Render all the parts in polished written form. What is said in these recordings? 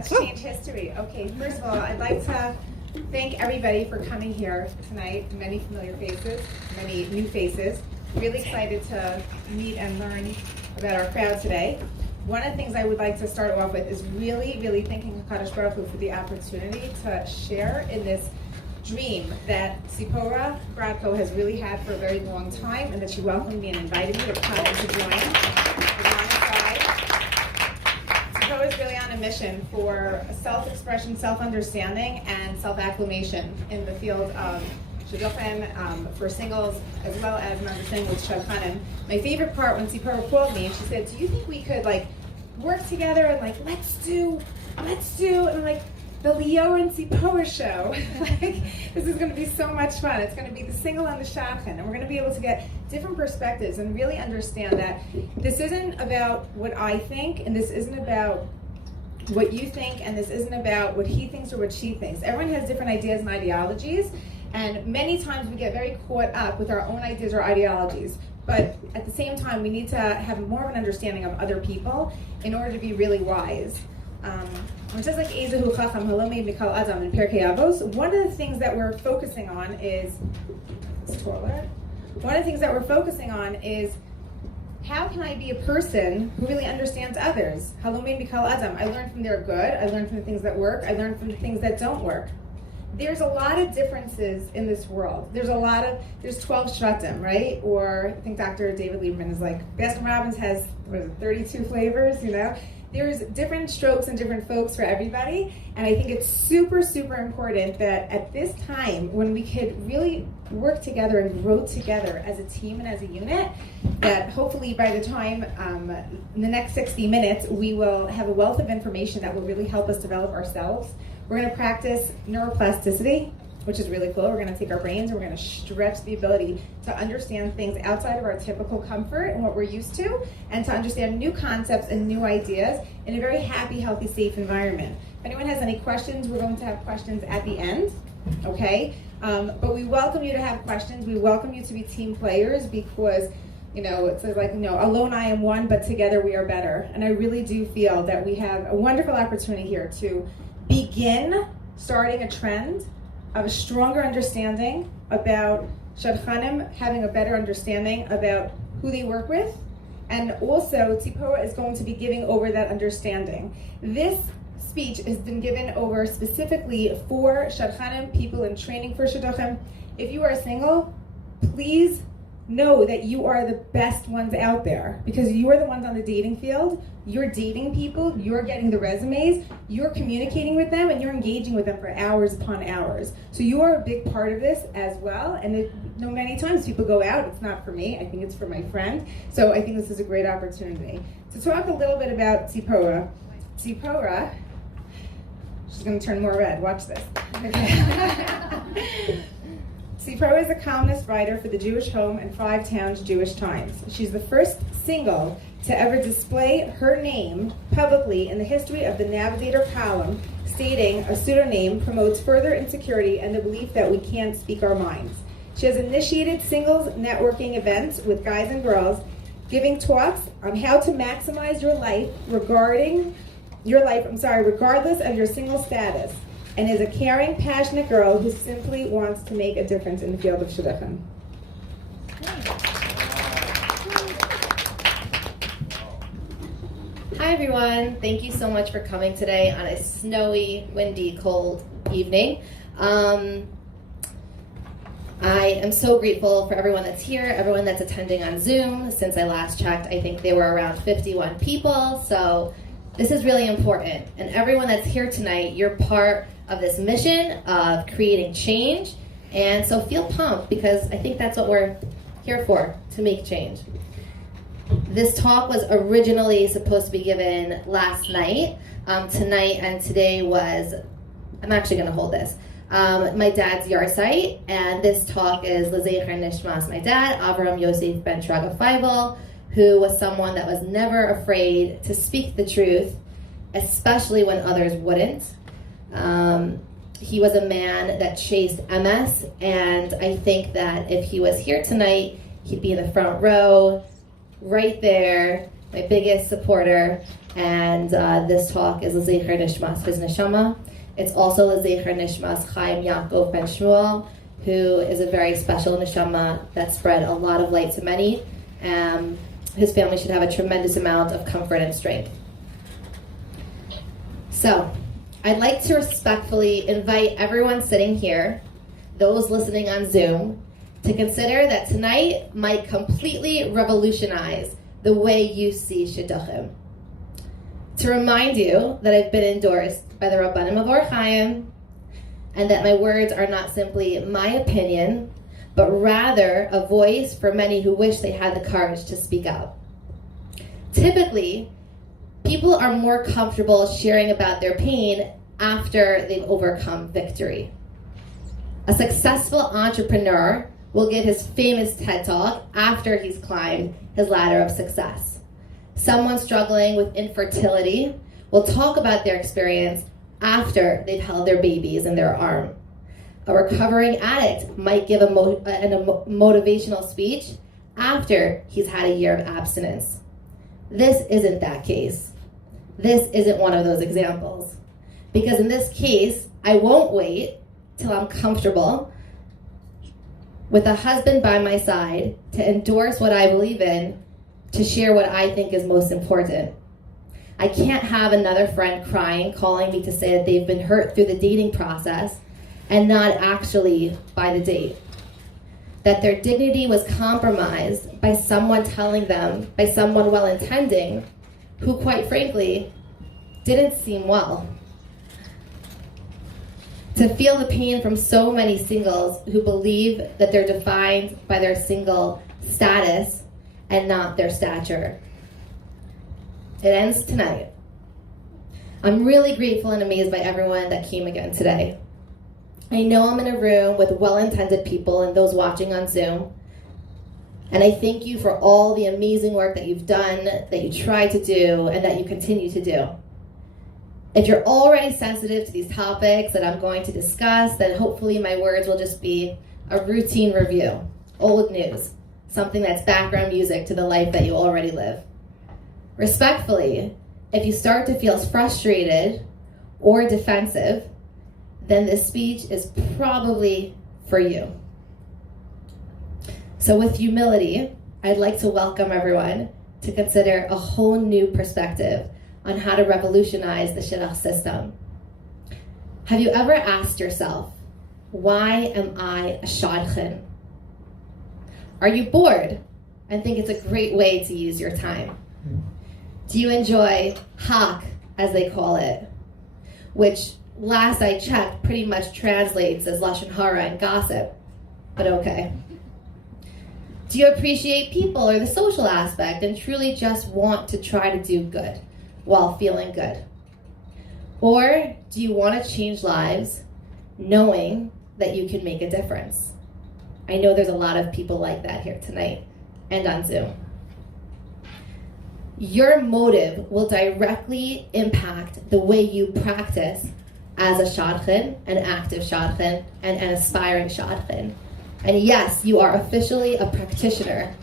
Let's change history. Okay, first of all, I'd like to thank everybody for coming here tonight. Many familiar faces, many new faces. Really excited to meet and learn about our crowd today. One of the things I would like to start off with is really thanking HaKadosh Baruch Hu for the opportunity to share in this dream that Tzipora Grodko has really had for a very long time, and that she welcomed me and invited me to come and to join. Tzipora is really on a mission for self-expression, self-understanding, and self-acclamation in the field of Shadchan for singles, as well as an understanding with Shadchanim. My favorite part when Tzipora called me and she said, "Do you think we could work together and let's do," and I'm like, the Leora and Tzipora show. This is going to be so much fun. It's going to be the single and the Shadchan, and we're going to be able to get different perspectives and really understand that this isn't about what I think, and this isn't about what you think, and this isn't about what he thinks or what she thinks. Everyone has different ideas and ideologies, and many times we get very caught up with our own ideas or ideologies. But at the same time, we need to have more of an understanding of other people in order to be really wise. It says Ezehu Chacham Halomei Mikal Adam in Pirkei Avos. One of the things that we're focusing on is how can I be a person who really understands others? Halomei Mikal Adam. I learn from their good. I learn from the things that work. I learn from the things that don't work. There's a lot of differences in this world. There's 12 Shvatim, right? Or I think Dr. David Lieberman is Baskin Robbins has 32 flavors, There's different strokes and different folks for everybody, and I think it's super important that at this time, when we could really work together and grow together as a team and as a unit, that hopefully by the time in the next 60 minutes, we will have a wealth of information that will really help us develop ourselves. We're going to practice neuroplasticity, which is really cool. We're going to take our brains and we're going to stretch the ability to understand things outside of our typical comfort and what we're used to, and to understand new concepts and new ideas in a very happy, healthy, safe environment. If anyone has any questions, we're going to have questions at the end, okay? But we welcome you to have questions. We welcome you to be team players, because it says alone I am one, but together we are better. And I really do feel that we have a wonderful opportunity here to begin starting a trend of a stronger understanding about Shadchanim having a better understanding about who they work with, and also Tzipora is going to be giving over that understanding. This speech has been given over specifically for Shadchanim, people in training for Shidduchim. If you are single, please know that you are the best ones out there, because you are the ones on the dating field. You're dating people, you're getting the resumes, you're communicating with them, and you're engaging with them for hours upon hours. So you are a big part of this as well. And many times people go out, it's not for me, I think it's for my friend. So I think this is a great opportunity. To talk a little bit about Tzipora. Tzipora, she's going to turn more red, watch this. Tzipora is a columnist writer for the Jewish Home and 5 Towns Jewish Times. She's the first single to ever display her name publicly in the history of the Navigator column, stating a pseudonym promotes further insecurity and the belief that we can't speak our minds. She has initiated singles networking events with guys and girls, giving talks on how to maximize your life regardless of your single status, and is a caring, passionate girl who simply wants to make a difference in the field of Shadchan. Hi everyone, thank you so much for coming today on a snowy, windy, cold evening. I am so grateful for everyone that's here, everyone that's attending on Zoom. Since I last checked, I think there were around 51 people, so this is really important. And everyone that's here tonight, you're part of this mission of creating change, and so feel pumped, because I think that's what we're here for, to make change. This talk was originally supposed to be given last night. Tonight and today I'm actually going to hold this, my dad's yahrzeit, and this talk is L'zecher Nishmas, my dad, Avram Yosef Ben Shraga Feivel, who was someone that was never afraid to speak the truth, especially when others wouldn't. He was a man that chased MS, and I think that if he was here tonight, he'd be in the front row, right there, my biggest supporter. And this talk is L'Zecher Nishmas, his neshama. It's also L'Zecher Nishmas Chaim Yaakov Ben Shmuel, who is a very special neshama that spread a lot of light to many. His family should have a tremendous amount of comfort and strength. So, I'd like to respectfully invite everyone sitting here, those listening on Zoom, to consider that tonight might completely revolutionize the way you see Shidduchim. To remind you that I've been endorsed by the Rabbanim of Or Chaim, and that my words are not simply my opinion, but rather a voice for many who wish they had the courage to speak out. Typically, people are more comfortable sharing about their pain after they've overcome victory. A successful entrepreneur will give his famous TED Talk after he's climbed his ladder of success. Someone struggling with infertility will talk about their experience after they've held their babies in their arm. A recovering addict might give a motivational speech after he's had a year of abstinence. This isn't that case. This isn't one of those examples. Because in this case, I won't wait till I'm comfortable with a husband by my side to endorse what I believe in, to share what I think is most important. I can't have another friend crying, calling me to say that they've been hurt through the dating process and not actually by the date. That their dignity was compromised by someone telling them, by someone well-intending, who quite frankly, didn't seem well. To feel the pain from so many singles who believe that they're defined by their single status and not their stature. It ends tonight. I'm really grateful and amazed by everyone that came again today. I know I'm in a room with well-intended people and those watching on Zoom. And I thank you for all the amazing work that you've done, that you try to do, and that you continue to do. If you're already sensitive to these topics that I'm going to discuss, then hopefully my words will just be a routine review, old news, something that's background music to the life that you already live. Respectfully, if you start to feel frustrated or defensive, then this speech is probably for you. So with humility, I'd like to welcome everyone to consider a whole new perspective on how to revolutionize the Shidduch system. Have you ever asked yourself, why am I a Shadchan? Are you bored and think it's a great way to use your time? Do you enjoy hak, as they call it, which last I checked pretty much translates as lashon hara and gossip, but okay. Do you appreciate people or the social aspect and truly just want to try to do good while feeling good? Or do you want to change lives knowing that you can make a difference? I know there's a lot of people like that here tonight and on Zoom. Your motive will directly impact the way you practice as a Shadchan, an active Shadchan, and an aspiring Shadchan. And yes, you are officially a practitioner.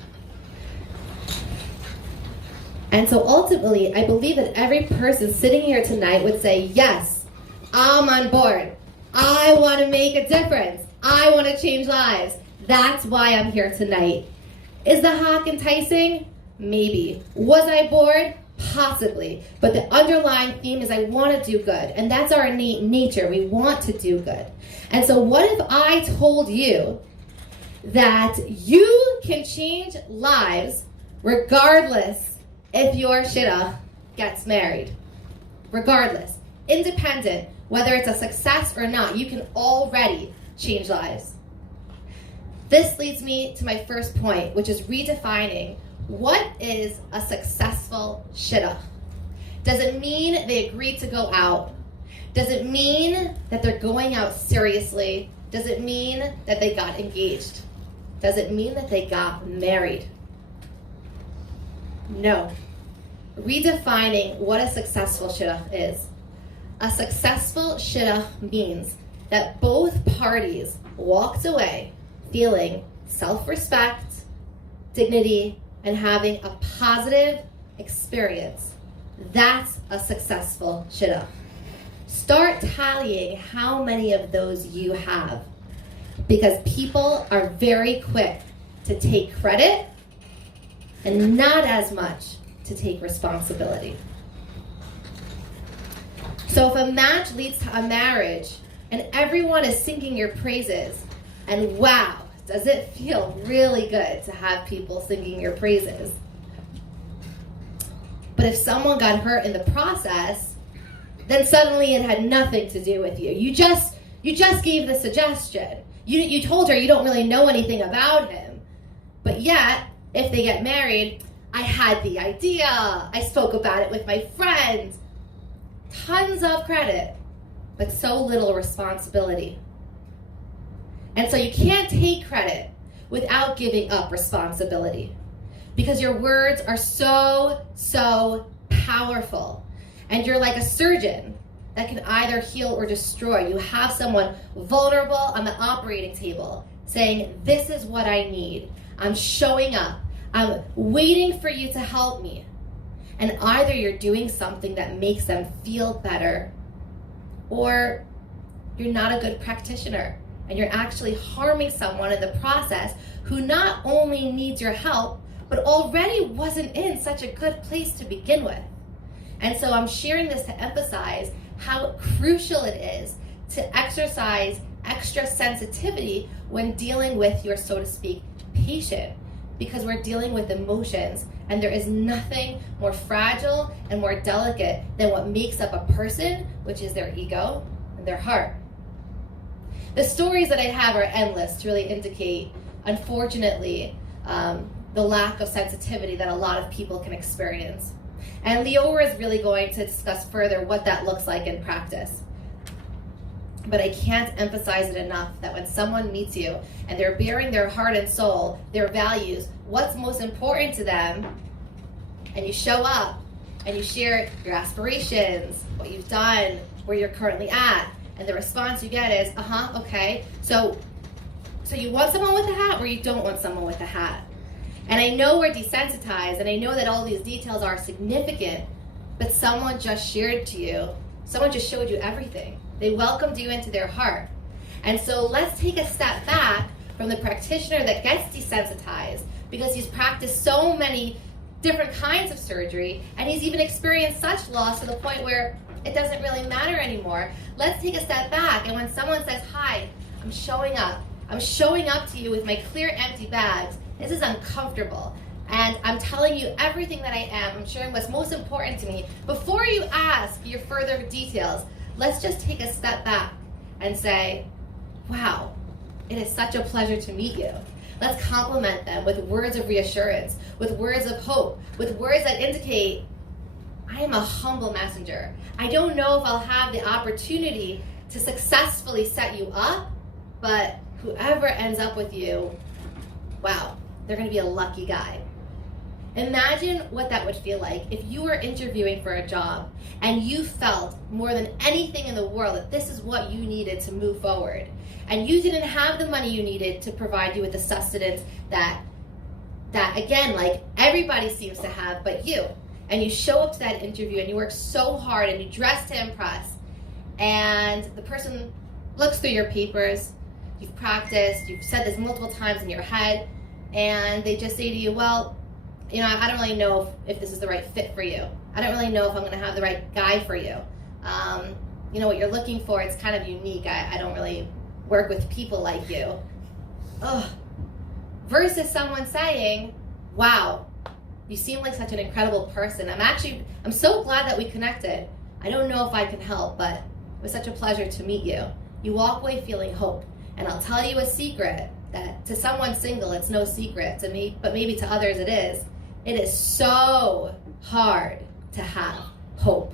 And so ultimately, I believe that every person sitting here tonight would say, yes, I'm on board. I want to make a difference. I want to change lives. That's why I'm here tonight. Is the hak enticing? Maybe. Was I bored? Possibly. But the underlying theme is I want to do good. And that's our innate nature. We want to do good. And so what if I told you that you can change lives regardless if your shidduch gets married? Regardless. Independent. Whether it's a success or not, you can already change lives. This leads me to my first point, which is redefining what is a successful shidduch. Does it mean they agreed to go out? Does it mean that they're going out seriously? Does it mean that they got engaged? Does it mean that they got married? No. Redefining what a successful shidduch is. A successful shidduch means that both parties walked away feeling self-respect, dignity, and having a positive experience That's a successful Shidduch. Start tallying how many of those you have, because people are very quick to take credit and not as much to take responsibility. So if a match leads to a marriage and everyone is singing your praises, and wow, does it feel really good to have people singing your praises. But if someone got hurt in the process, then suddenly it had nothing to do with you. You just gave the suggestion. You told her you don't really know anything about him. But yet, if they get married, I had the idea. I spoke about it with my friends. Tons of credit, but so little responsibility. And so you can't take credit without giving up responsibility, because your words are so powerful. And you're like a surgeon that can either heal or destroy. You have someone vulnerable on the operating table saying, this is what I need. I'm showing up. I'm waiting for you to help me. And either you're doing something that makes them feel better, or you're not a good practitioner and you're actually harming someone in the process who not only needs your help, but already wasn't in such a good place to begin with. And so I'm sharing this to emphasize how crucial it is to exercise extra sensitivity when dealing with your, so to speak, patient, because we're dealing with emotions, and there is nothing more fragile and more delicate than what makes up a person, which is their ego and their heart. The stories that I have are endless to really indicate, unfortunately, the lack of sensitivity that a lot of people can experience. And Leora is really going to discuss further what that looks like in practice. But I can't emphasize it enough that when someone meets you and they're bearing their heart and soul, their values, what's most important to them, and you show up and you share your aspirations, what you've done, where you're currently at, and the response you get is, okay, so you want someone with a hat, or you don't want someone with a hat? And I know we're desensitized, and I know that all these details are significant, but someone just shared to you, someone just showed you everything. They welcomed you into their heart. And so let's take a step back from the practitioner that gets desensitized because he's practiced so many different kinds of surgery, and he's even experienced such loss to the point where it doesn't really matter anymore. Let's take a step back, and when someone says, hi, I'm showing up to you with my clear empty bags. This is uncomfortable, and I'm telling you everything that I am. I'm sharing what's most important to me. Before you ask your further details, let's just take a step back and say, wow, it is such a pleasure to meet you. Let's compliment them with words of reassurance, with words of hope, with words that indicate, I am a humble messenger. I don't know if I'll have the opportunity to successfully set you up, but whoever ends up with you, wow, they're going to be a lucky guy. Imagine what that would feel like if you were interviewing for a job and you felt more than anything in the world that this is what you needed to move forward, and you didn't have the money you needed to provide you with the sustenance that again, like everybody seems to have but you. And you show up to that interview and you work so hard and you dress to impress, and the person looks through your papers, you've practiced, you've said this multiple times in your head, and they just say to you, well, you know, I don't really know if this is the right fit for you. I don't really know if I'm going to have the right guy for you. You know, what you're looking for, it's kind of unique. I don't really work with people like you. Ugh. Versus someone saying, wow, you seem like such an incredible person. I'm so glad that we connected. I don't know if I can help, but it was such a pleasure to meet you. You walk away feeling hope. And I'll tell you a secret, that to someone single, it's no secret. To me, but maybe to others it is. It is so hard to have hope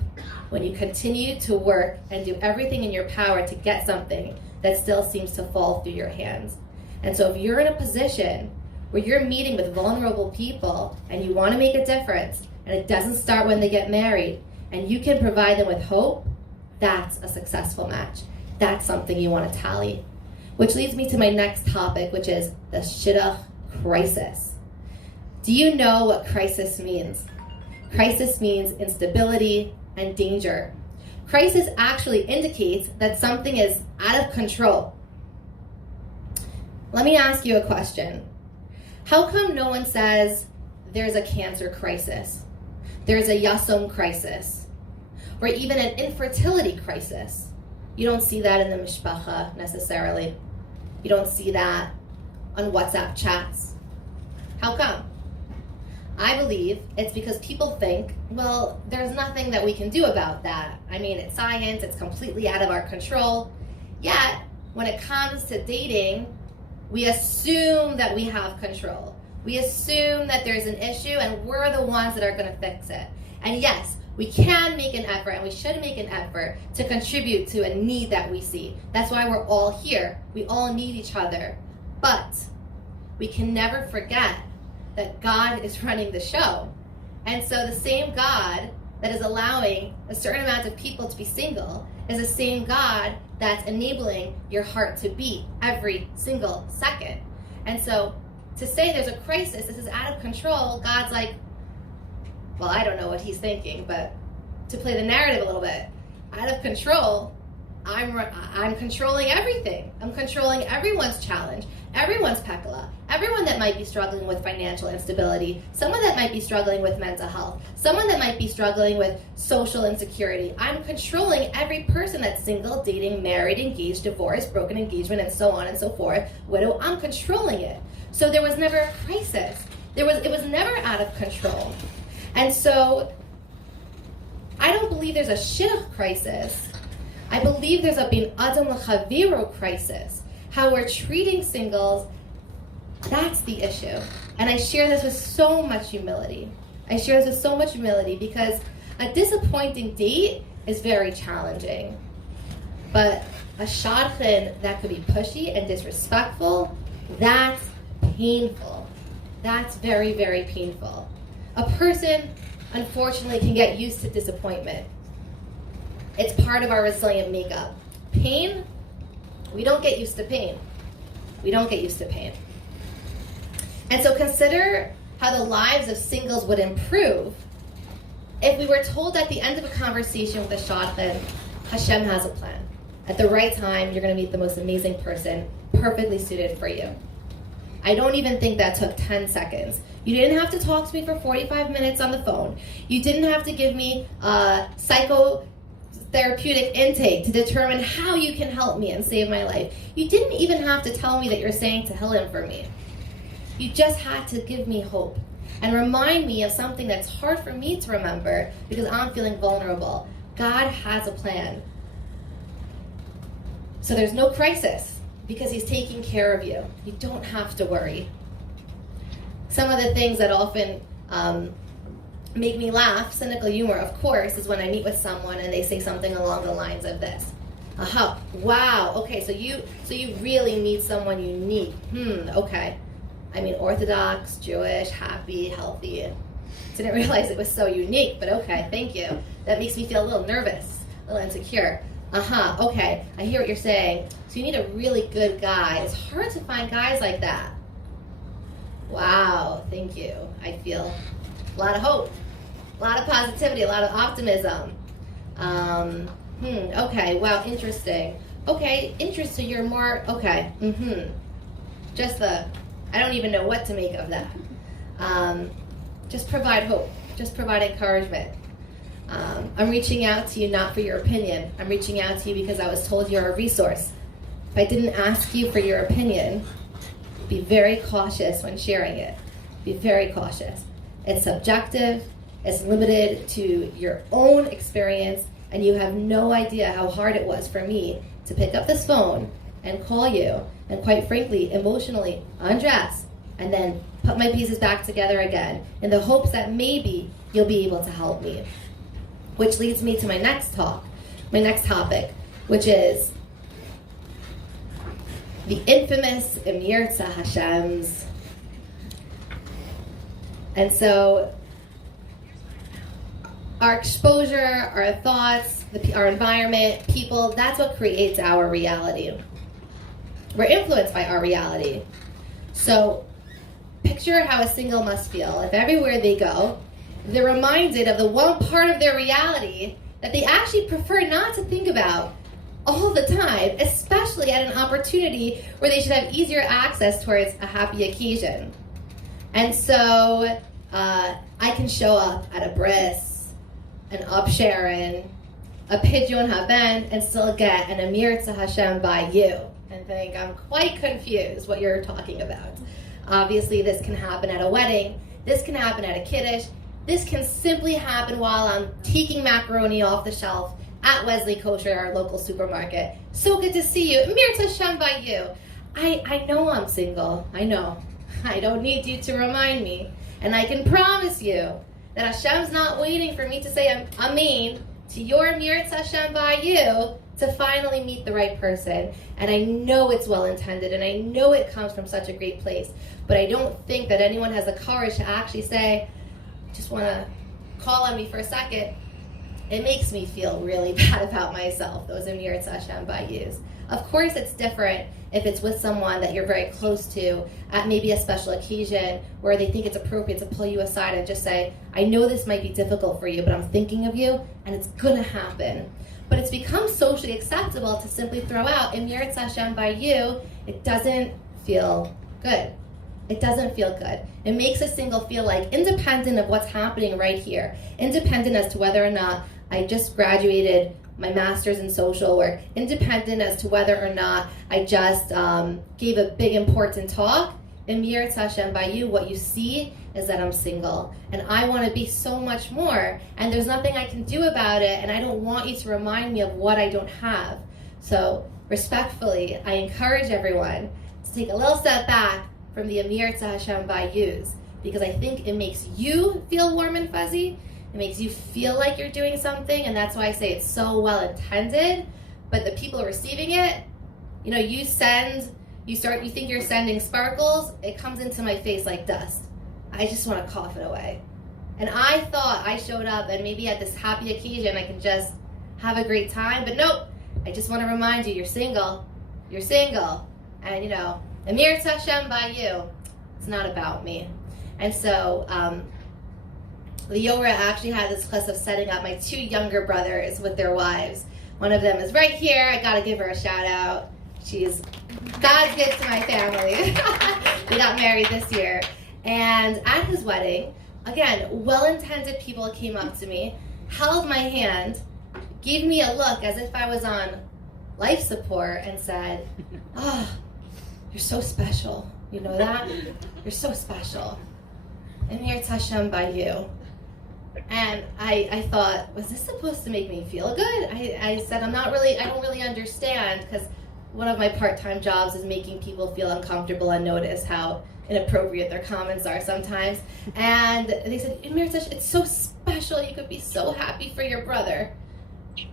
when you continue to work and do everything in your power to get something that still seems to fall through your hands. And so if you're in a position where you're meeting with vulnerable people and you want to make a difference, and it doesn't start when they get married, and you can provide them with hope, that's a successful match. That's something you want to tally. Which leads me to my next topic, which is the Shidduch crisis. Do you know what crisis means? Crisis means instability and danger. Crisis actually indicates that something is out of control. Let me ask you a question. How come no one says there's a cancer crisis, there's a yasom crisis, or even an infertility crisis? You don't see that in the mishpacha necessarily. You don't see that on WhatsApp chats. How come? I believe it's because people think, well, there's nothing that we can do about that. I mean, it's science, it's completely out of our control. Yet, when it comes to dating, we assume that we have control. We assume that there's an issue and we're the ones that are going to fix it. And yes, we can make an effort and we should make an effort to contribute to a need that we see. That's why we're all here. We all need each other. But we can never forget that God is running the show. And so the same God that is allowing a certain amount of people to be single is the same God that's enabling your heart to beat every single second. And so to say there's a crisis, this is out of control, God's like, well, I don't know what he's thinking, but to play the narrative a little bit, out of control, I'm controlling everything. I'm controlling everyone's challenge, everyone's pekla, everyone that might be struggling with financial instability, someone that might be struggling with mental health, someone that might be struggling with social insecurity. I'm controlling every person that's single, dating, married, engaged, divorced, broken engagement, and so on and so forth, widow. I'm controlling it. So there was never a crisis. It was never out of control. And so I don't believe there's a shidduch crisis. I believe there's a bin adam l'chaviro crisis. How we're treating singles, that's the issue. And I share this with so much humility. Because a disappointing date is very challenging. But a shadchan that could be pushy and disrespectful, that's painful. That's very, very painful. A person, unfortunately, can get used to disappointment. It's part of our resilient makeup. Pain, we don't get used to pain. And so consider how the lives of singles would improve if we were told at the end of a conversation with a shadchan, Hashem has a plan. At the right time, you're going to meet the most amazing person, perfectly suited for you. I don't even think that took 10 seconds. You didn't have to talk to me for 45 minutes on the phone. You didn't have to give me psychotherapeutic intake to determine how you can help me and save my life. You didn't even have to tell me that you're saying Tehillim for me. You just had to give me hope and remind me of something that's hard for me to remember because I'm feeling vulnerable. God has a plan. So there's no crisis because he's taking care of you. You don't have to worry. Some of the things that often make me laugh, cynical humor, of course, is when I meet with someone and they say something along the lines of this. Wow, okay, so you really need someone unique. Okay. I mean, Orthodox, Jewish, happy, healthy. Didn't realize it was so unique, but okay, thank you. That makes me feel a little nervous, a little insecure. Okay, I hear what you're saying. So you need a really good guy. It's hard to find guys like that. Wow, thank you. I feel a lot of hope, a lot of positivity, a lot of optimism. Okay, wow, interesting. Okay, interesting, you're more, okay, I don't even know what to make of that. Just provide hope, just provide encouragement. I'm reaching out to you not for your opinion. I'm reaching out to you because I was told you're a resource. If I didn't ask you for your opinion, be very cautious when sharing it. Be very cautious. It's subjective, it's limited to your own experience, and you have no idea how hard it was for me to pick up this phone and call you, and quite frankly, emotionally undress, and then put my pieces back together again in the hopes that maybe you'll be able to help me. Which leads me to my next topic, which is the infamous Emir Hashems. And so our exposure, our thoughts, our environment, people, that's what creates our reality. We're influenced by our reality. So picture how a single must feel if everywhere they go, they're reminded of the one part of their reality that they actually prefer not to think about all the time, especially at an opportunity where they should have easier access towards a happy occasion. And so I can show up at a bris, an up Sharon, a pidyon haben, and still get an Amir Hashem by you, and think I'm quite confused what you're talking about. Obviously, this can happen at a wedding. This can happen at a kiddush. This can simply happen while I'm taking macaroni off the shelf at Wesley Kosher, our local supermarket. So good to see you. Amir Hashem by you. I know I'm single. I know. I don't need you to remind me. And I can promise you that Hashem's not waiting for me to say Amen to your Amir Hashem by you to finally meet the right person. And I know it's well intended, and I know it comes from such a great place. But I don't think that anyone has the courage to actually say, just want to call on me for a second. It makes me feel really bad about myself, those Amir Hashem by yous. Of course, it's different if it's with someone that you're very close to at maybe a special occasion where they think it's appropriate to pull you aside and just say, I know this might be difficult for you, but I'm thinking of you, and it's going to happen. But it's become socially acceptable to simply throw out Amir Hashem by you. It doesn't feel good. It doesn't feel good. It makes a single feel like independent of what's happening right here, independent as to whether or not I just graduated my master's in social, or independent as to whether or not I just gave a big important talk. Amir Hashem by you, what you see is that I'm single, and I want to be so much more, and there's nothing I can do about it, and I don't want you to remind me of what I don't have. So respectfully, I encourage everyone to take a little step back from the Amir Hashem by yous, because I think it makes you feel warm and fuzzy. It makes you feel like you're doing something, and that's why I say it's so well intended. But the people receiving it, you think you're sending sparkles, it comes into my face like dust. I just want to cough it away. And I thought I showed up, and maybe at this happy occasion I can just have a great time, but nope. I just want to remind you, you're single. You're single. And Amir Hashem by you. It's not about me. And so, Leora actually had this class of setting up my two younger brothers with their wives. One of them is right here. I gotta give her a shout out. She's God's gift to my family. We got married this year. And at his wedding, again, well-intended people came up to me, held my hand, gave me a look as if I was on life support, and said, oh, you're so special. You know that? You're so special. And here's Hashem by you. And I thought, was this supposed to make me feel good? I said, I don't really understand, because one of my part-time jobs is making people feel uncomfortable and notice how inappropriate their comments are sometimes. And they said, it's so special. You could be so happy for your brother.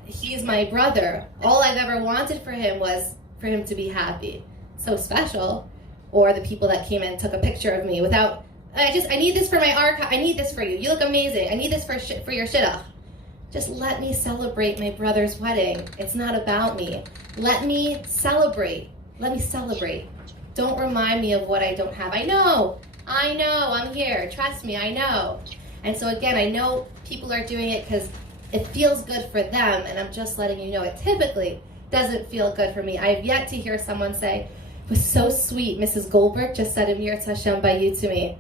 He's my brother. All I've ever wanted for him was for him to be happy. So special. Or the people that came and took a picture of me without, I need this for my archive. I need this for you. You look amazing. I need this for your Shidduch. Just let me celebrate my brother's wedding. It's not about me. Let me celebrate. Let me celebrate. Don't remind me of what I don't have. I know, I'm here. Trust me, I know. And so again, I know people are doing it because it feels good for them, and I'm just letting you know it typically doesn't feel good for me. I have yet to hear someone say, it was so sweet, Mrs. Goldberg just said Amir Hashem by you to me.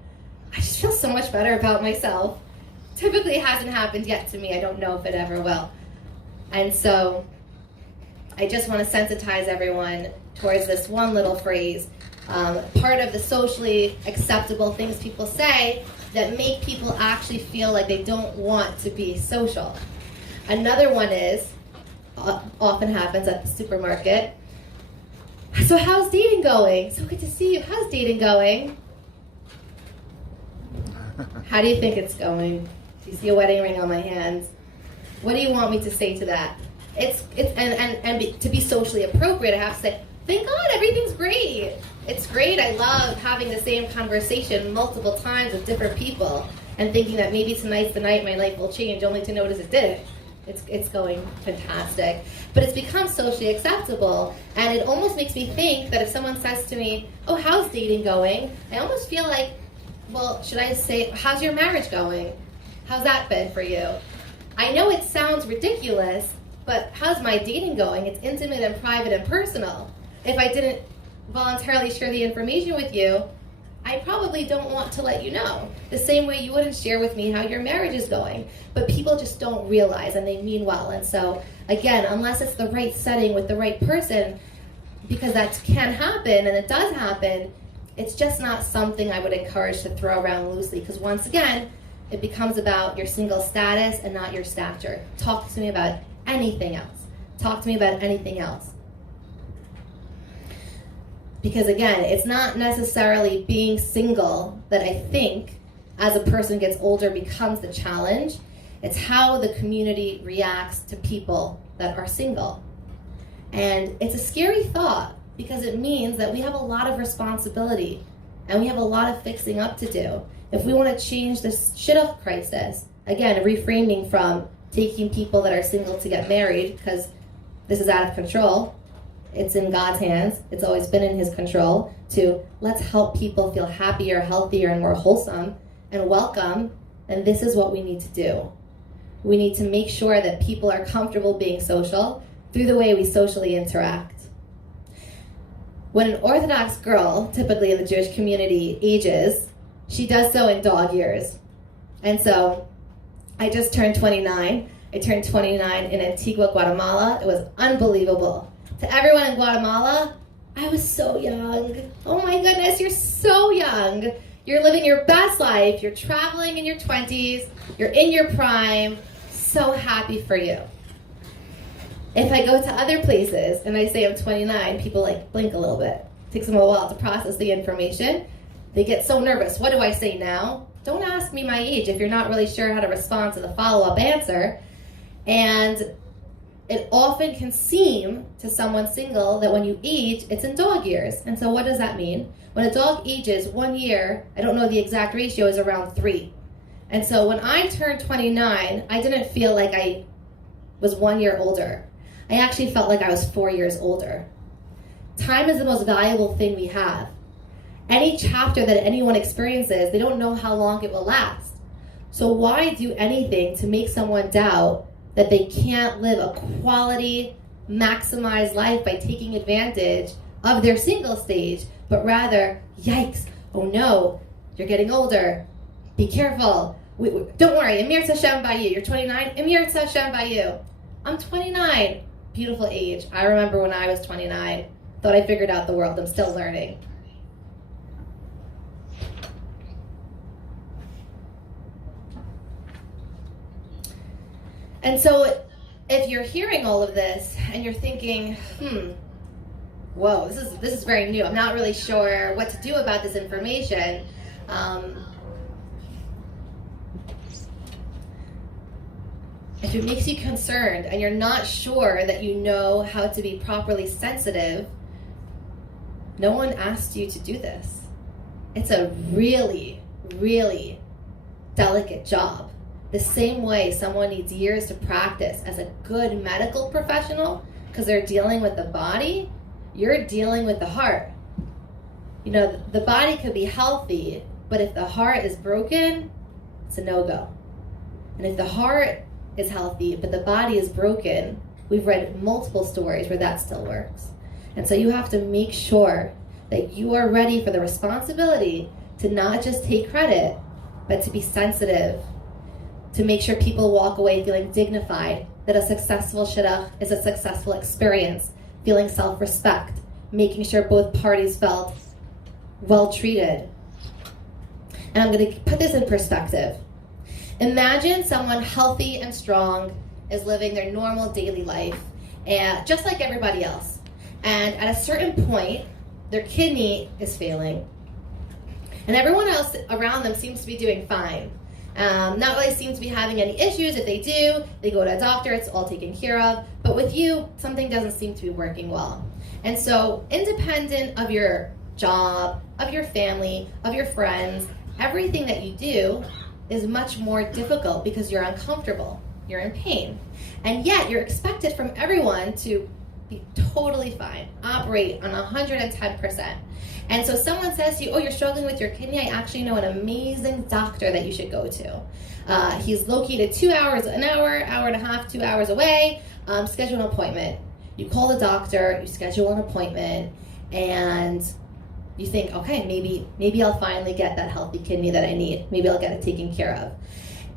I just feel so much better about myself. Typically it hasn't happened yet to me. I don't know if it ever will. And so I just want to sensitize everyone towards this one little phrase, part of the socially acceptable things people say that make people actually feel like they don't want to be social. Another one is, often happens at the supermarket, so how's dating going? So good to see you. How's dating going? How do you think it's going? Do you see a wedding ring on my hand? What do you want me to say to that? To be socially appropriate, I have to say, thank God, everything's great. It's great. I love having the same conversation multiple times with different people and thinking that maybe tonight's the night my life will change, only to notice it didn't. It's going fantastic. But it's become socially acceptable, and it almost makes me think that if someone says to me, oh, how's dating going? I almost feel like, well, should I say, how's your marriage going? How's that been for you? I know it sounds ridiculous, but how's my dating going? It's intimate and private and personal. If I didn't voluntarily share the information with you, I probably don't want to let you know. The same way you wouldn't share with me how your marriage is going. But people just don't realize, and they mean well. And so, again, unless it's the right setting with the right person, because that can happen, and it does happen, it's just not something I would encourage to throw around loosely. Because once again, it becomes about your single status and not your stature. Talk to me about anything else. Talk to me about anything else. Because again, it's not necessarily being single that I think, as a person gets older, becomes the challenge. It's how the community reacts to people that are single. And it's a scary thought because it means that we have a lot of responsibility and we have a lot of fixing up to do. If we want to change this Shidduch crisis, again, reframing from taking people that are single to get married, because this is out of control, it's in God's hands, it's always been in his control, to let's help people feel happier, healthier, and more wholesome and welcome, and this is what we need to do. We need to make sure that people are comfortable being social through the way we socially interact. When an Orthodox girl, typically in the Jewish community, ages, she does so in dog years. And so I just turned 29. I turned 29 in Antigua, Guatemala. It was unbelievable. To everyone in Guatemala, I was so young. Oh my goodness, you're so young. You're living your best life. You're traveling in your 20s. You're in your prime. So happy for you. If I go to other places and I say I'm 29, people blink a little bit. It takes them a while to process the information. They get so nervous. What do I say now? Don't ask me my age if you're not really sure how to respond to the follow-up answer. And it often can seem to someone single that when you age, it's in dog years. And so what does that mean? When a dog ages 1 year, I don't know the exact ratio, is around 3. And so when I turned 29, I didn't feel like I was 1 year older. I actually felt like I was 4 years older. Time is the most valuable thing we have. Any chapter that anyone experiences, they don't know how long it will last. So why do anything to make someone doubt that they can't live a quality, maximized life by taking advantage of their single stage, but rather, yikes, oh no, you're getting older, be careful. Don't worry, Emir Hashem by you. You're 29, Emir Hashem by you. I'm 29, beautiful age. I remember when I was 29, thought I figured out the world. I'm still learning. And so if you're hearing all of this and you're thinking, whoa, this is very new. I'm not really sure what to do about this information. If it makes you concerned and you're not sure that you know how to be properly sensitive, no one asked you to do this. It's a really, really delicate job. The same way someone needs years to practice as a good medical professional because they're dealing with the body, you're dealing with the heart. You know, the body could be healthy, but if the heart is broken, it's a no-go. And if the heart is healthy, but the body is broken, we've read multiple stories where that still works. And so you have to make sure that you are ready for the responsibility to not just take credit, but to be sensitive, to make sure people walk away feeling dignified, that a successful Shidduch is a successful experience, feeling self-respect, making sure both parties felt well treated. And I'm going to put this in perspective. Imagine someone healthy and strong is living their normal daily life, and just like everybody else. And at a certain point, their kidney is failing. And everyone else around them seems to be doing fine. Not really seem to be having any issues. If they do, they go to a doctor, it's all taken care of. But with you, something doesn't seem to be working well. And so, independent of your job, of your family, of your friends, everything that you do is much more difficult because you're uncomfortable, you're in pain. And yet, you're expected from everyone to be totally fine, operate on 110%. And so someone says to you, oh, you're struggling with your kidney, I actually know an amazing doctor that you should go to. He's located 2 hours, an hour, hour and a half, 2 hours away. Schedule an appointment. You call the doctor, you schedule an appointment, and you think, okay, maybe I'll finally get that healthy kidney that I need. Maybe I'll get it taken care of.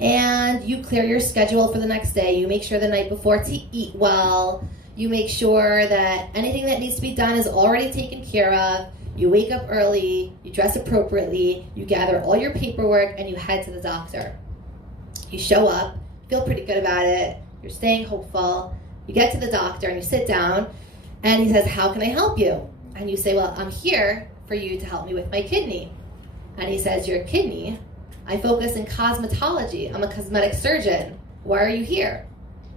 And you clear your schedule for the next day. You make sure the night before to eat well. You make sure that anything that needs to be done is already taken care of. You wake up early, you dress appropriately, you gather all your paperwork, and you head to the doctor. You show up, feel pretty good about it, you're staying hopeful. You get to the doctor and you sit down, and he says, how can I help you? And you say, well, I'm here for you to help me with my kidney. And he says, your kidney? I focus in cosmetology. I'm a cosmetic surgeon. Why are you here?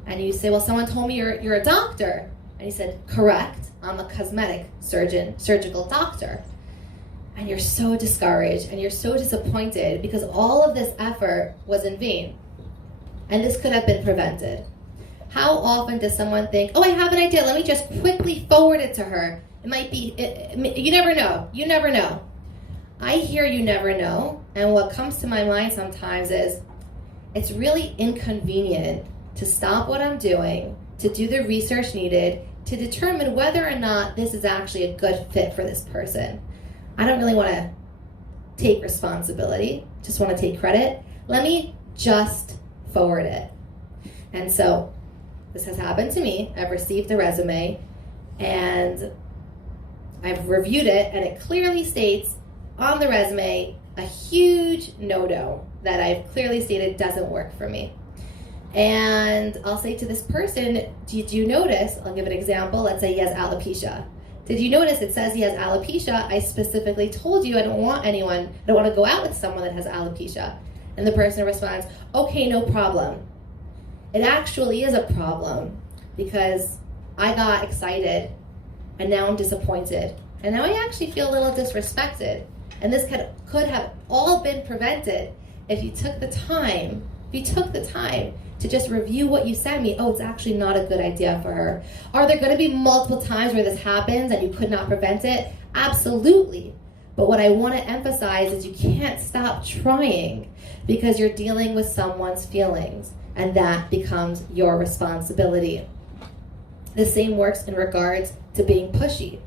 And you say, well, someone told me you're a doctor. And he said, correct. I'm a cosmetic surgeon, surgical doctor. And you're so discouraged and you're so disappointed because all of this effort was in vain. And this could have been prevented. How often does someone think, oh, I have an idea. Let me just quickly forward it to her. It might be, you never know. You never know. I hear you never know. And what comes to my mind sometimes is it's really inconvenient to stop what I'm doing, to do the research needed, to determine whether or not this is actually a good fit for this person. I don't really want to take responsibility, just want to take credit. Let me just forward it. And so this has happened to me. I've received the resume and I've reviewed it, and it clearly states on the resume a huge no-no that I've clearly stated doesn't work for me. And I'll say to this person, did you notice, I'll give an example, let's say he has alopecia. Did you notice it says he has alopecia? I specifically told you I don't want to go out with someone that has alopecia. And the person responds, okay, no problem. It actually is a problem because I got excited and now I'm disappointed. And now I actually feel a little disrespected. And this could have all been prevented if you took the time to just review what you sent me. Oh, it's actually not a good idea for her. Are there going to be multiple times where this happens and you could not prevent it? Absolutely. But what I want to emphasize is you can't stop trying because you're dealing with someone's feelings, and that becomes your responsibility. The same works in regards to being pushy.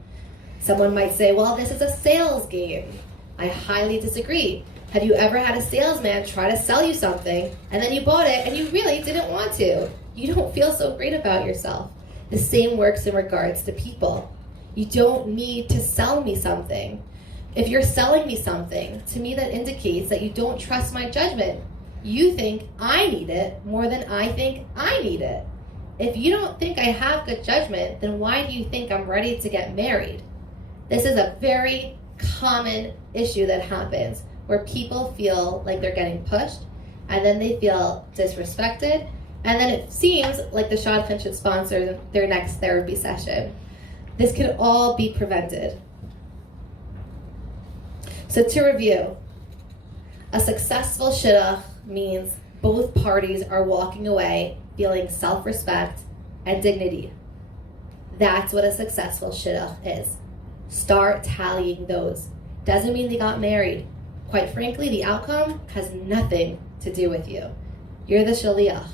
Someone might say, well, this is a sales game. I highly disagree. Have you ever had a salesman try to sell you something and then you bought it and you really didn't want to? You don't feel so great about yourself. The same works in regards to people. You don't need to sell me something. If you're selling me something, to me that indicates that you don't trust my judgment. You think I need it more than I think I need it. If you don't think I have good judgment, then why do you think I'm ready to get married? This is a very common issue that happens where people feel like they're getting pushed and then they feel disrespected, and then it seems like the Shadchan should sponsor their next therapy session. This could all be prevented. So to review, a successful shidduch means both parties are walking away feeling self-respect and dignity. That's what a successful shidduch is. Start tallying those. Doesn't mean they got married. Quite frankly, the outcome has nothing to do with you. You're the shaliach.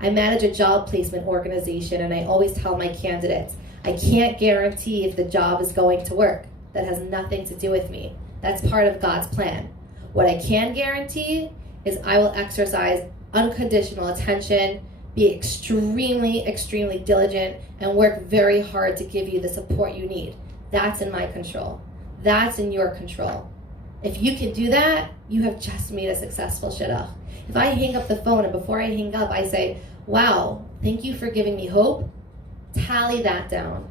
I manage a job placement organization, and I always tell my candidates, I can't guarantee if the job is going to work. That has nothing to do with me. That's part of God's plan. What I can guarantee is I will exercise unconditional attention, be extremely, extremely diligent, and work very hard to give you the support you need. That's in my control. That's in your control. If you can do that, you have just made a successful shidduch. If I hang up the phone and before I hang up, I say, wow, thank you for giving me hope, tally that down.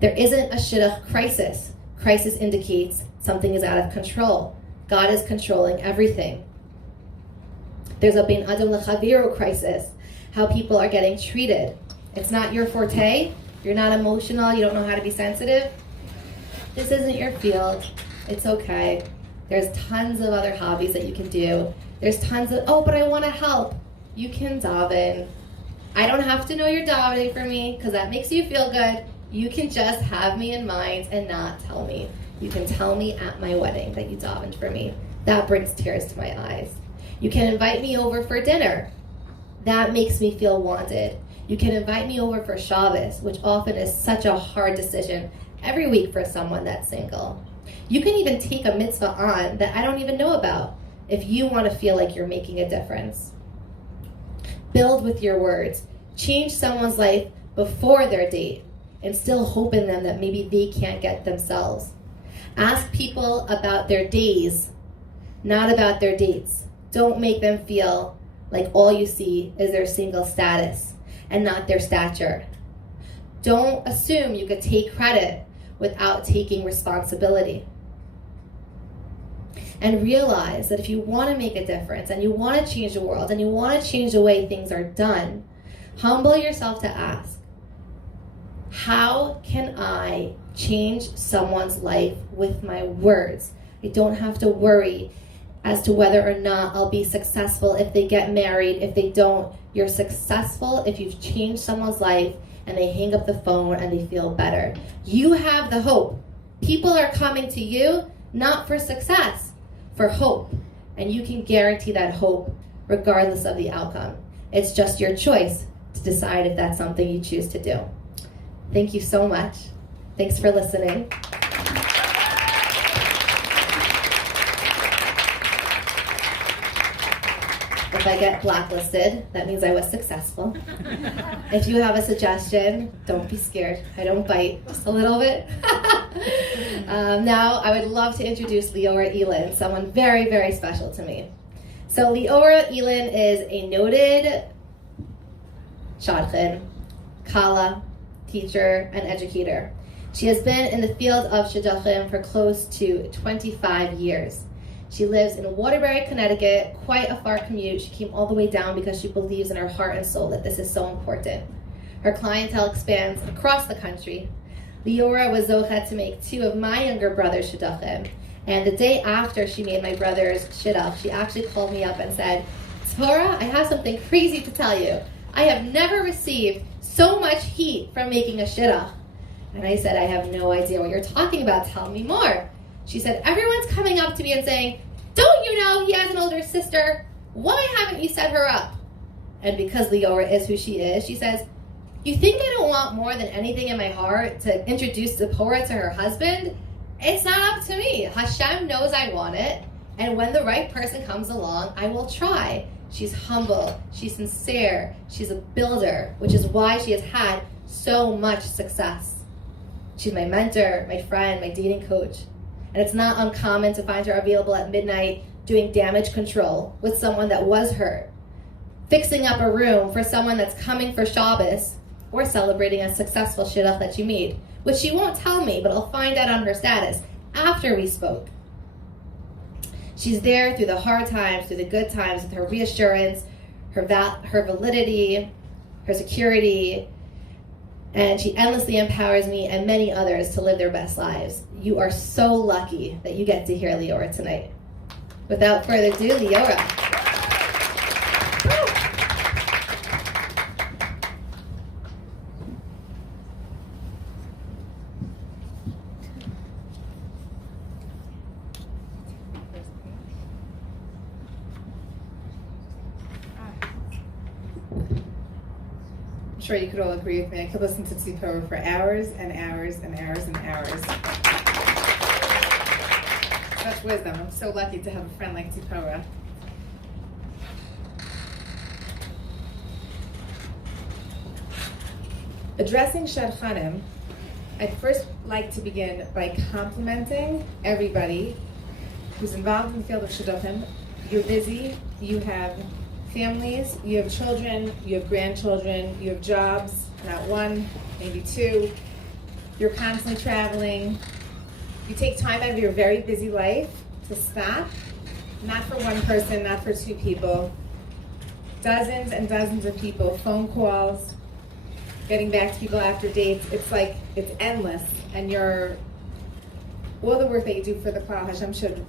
There isn't a shidduch crisis. Crisis indicates something is out of control. God is controlling everything. There's a ben adam lechaviru crisis, how people are getting treated. It's not your forte. You're not emotional. You don't know how to be sensitive. This isn't your field. It's okay. There's tons of other hobbies that you can do. There's tons of, oh, but I want to help. You can daven. I don't have to know you're davening for me because that makes you feel good. You can just have me in mind and not tell me. You can tell me at my wedding that you davened for me. That brings tears to my eyes. You can invite me over for dinner. That makes me feel wanted. You can invite me over for Shabbos, which often is such a hard decision every week for someone that's single. You can even take a mitzvah on that I don't even know about if you want to feel like you're making a difference. Build with your words. Change someone's life before their date and still hope in them that maybe they can't get themselves. Ask people about their days, not about their dates. Don't make them feel like all you see is their single status and not their stature. Don't assume you could take credit without taking responsibility. And realize that if you want to make a difference and you want to change the world and you want to change the way things are done, humble yourself to ask, how can I change someone's life with my words? I don't have to worry as to whether or not I'll be successful if they get married. If they don't, you're successful if you've changed someone's life and they hang up the phone and they feel better. You have the hope. People are coming to you not for success, for hope. And you can guarantee that hope regardless of the outcome. It's just your choice to decide if that's something you choose to do. Thank you so much. Thanks for listening. If I get blacklisted, that means I was successful. If you have a suggestion, don't be scared. I don't bite, just a little bit. Now, I would love to introduce Leora Elin, someone very, very special to me. So Leora Elin is a noted Shadchan, Kala, teacher, and educator. She has been in the field of Shidduchim for close to 25 years. She lives in Waterbury, Connecticut, quite a far commute. She came all the way down because she believes in her heart and soul that this is so important. Her clientele expands across the country. Leora was zocheh to make two of my younger brothers Shidduchim, and the day after she made my brother's Shidduch, she actually called me up and said, Tzipora, I have something crazy to tell you. I have never received so much heat from making a Shidduch. And I said, I have no idea what you're talking about. Tell me more. She said, everyone's coming up to me and saying, don't you know he has an older sister? Why haven't you set her up? And because Leora is who she is, she says, you think I don't want more than anything in my heart to introduce Tzipora to her husband? It's not up to me. Hashem knows I want it. And when the right person comes along, I will try. She's humble. She's sincere. She's a builder, which is why she has had so much success. She's my mentor, my friend, my dating coach. And it's not uncommon to find her available at midnight doing damage control with someone that was hurt, fixing up a room for someone that's coming for Shabbos, or celebrating a successful shidduch that she made, which she won't tell me, but I'll find out on her status after we spoke. She's there through the hard times, through the good times, with her reassurance, her validity, her security, and she endlessly empowers me and many others to live their best lives. You are so lucky that you get to hear Leora tonight. Without further ado, Leora. I'm sure you could all agree with me. I could listen to Tzipora for hours and hours and hours and hours. Such wisdom. I'm so lucky to have a friend like Tzipora. Addressing Shadchanim, I'd first like to begin by complimenting everybody who's involved in the field of Shidduchim. You're busy, you have families, you have children, you have grandchildren, you have jobs, not one, maybe two. You're constantly traveling. You take time out of your very busy life to stop, not for one person, not for two people. Dozens and dozens of people, phone calls, getting back to people after dates. It's endless. And all the work that you do for the Klal, Hashem should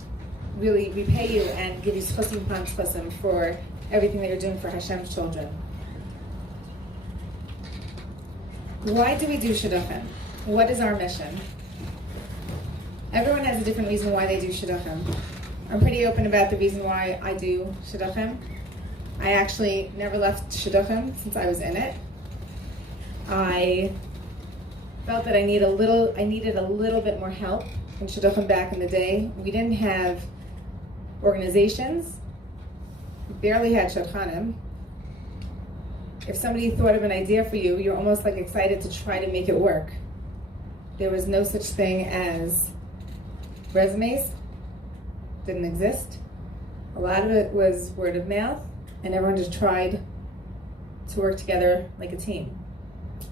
really repay you and give you schusim pan schusim for everything that you're doing for Hashem's children. Why do we do Shidduchim? What is our mission? Everyone has a different reason why they do Shidduchim. I'm pretty open about the reason why I do Shidduchim. I actually never left Shidduchim since I was in it. I felt that I needed a little bit more help in Shidduchim back in the day. We didn't have organizations. We barely had Shadchanim. If somebody thought of an idea for you, you're almost like excited to try to make it work. There was no such thing as resumes. Didn't exist. A lot of it was word of mouth, and everyone just tried to work together like a team.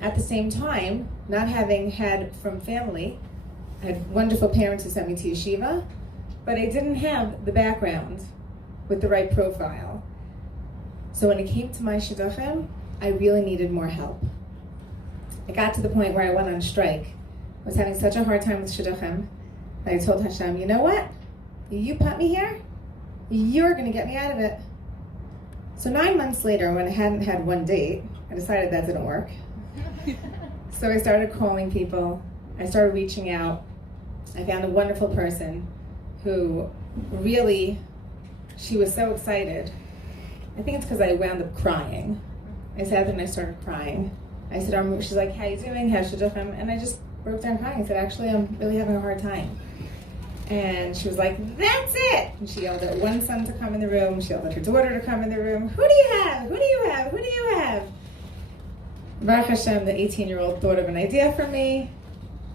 At the same time, not having had from family, I had wonderful parents who sent me to yeshiva, but I didn't have the background with the right profile. So when it came to my Shidduchim, I really needed more help. I got to the point where I went on strike. I was having such a hard time with Shidduchim that I told Hashem, you know what? You put me here, you're going to get me out of it. So 9 months later, when I hadn't had one date, I decided that didn't work. So I started calling people. I started reaching out. I found a wonderful person who really, she was so excited. I think it's because I wound up crying. I sat there and I started crying. I said, she's like, how you doing? How's Shidduchim? And I just broke down crying. I said, actually, I'm really having a hard time. And she was like, that's it! And she yelled at one son to come in the room. She yelled at her daughter to come in the room. Who do you have? Who do you have? Who do you have? Baruch Hashem, the 18-year-old thought of an idea for me.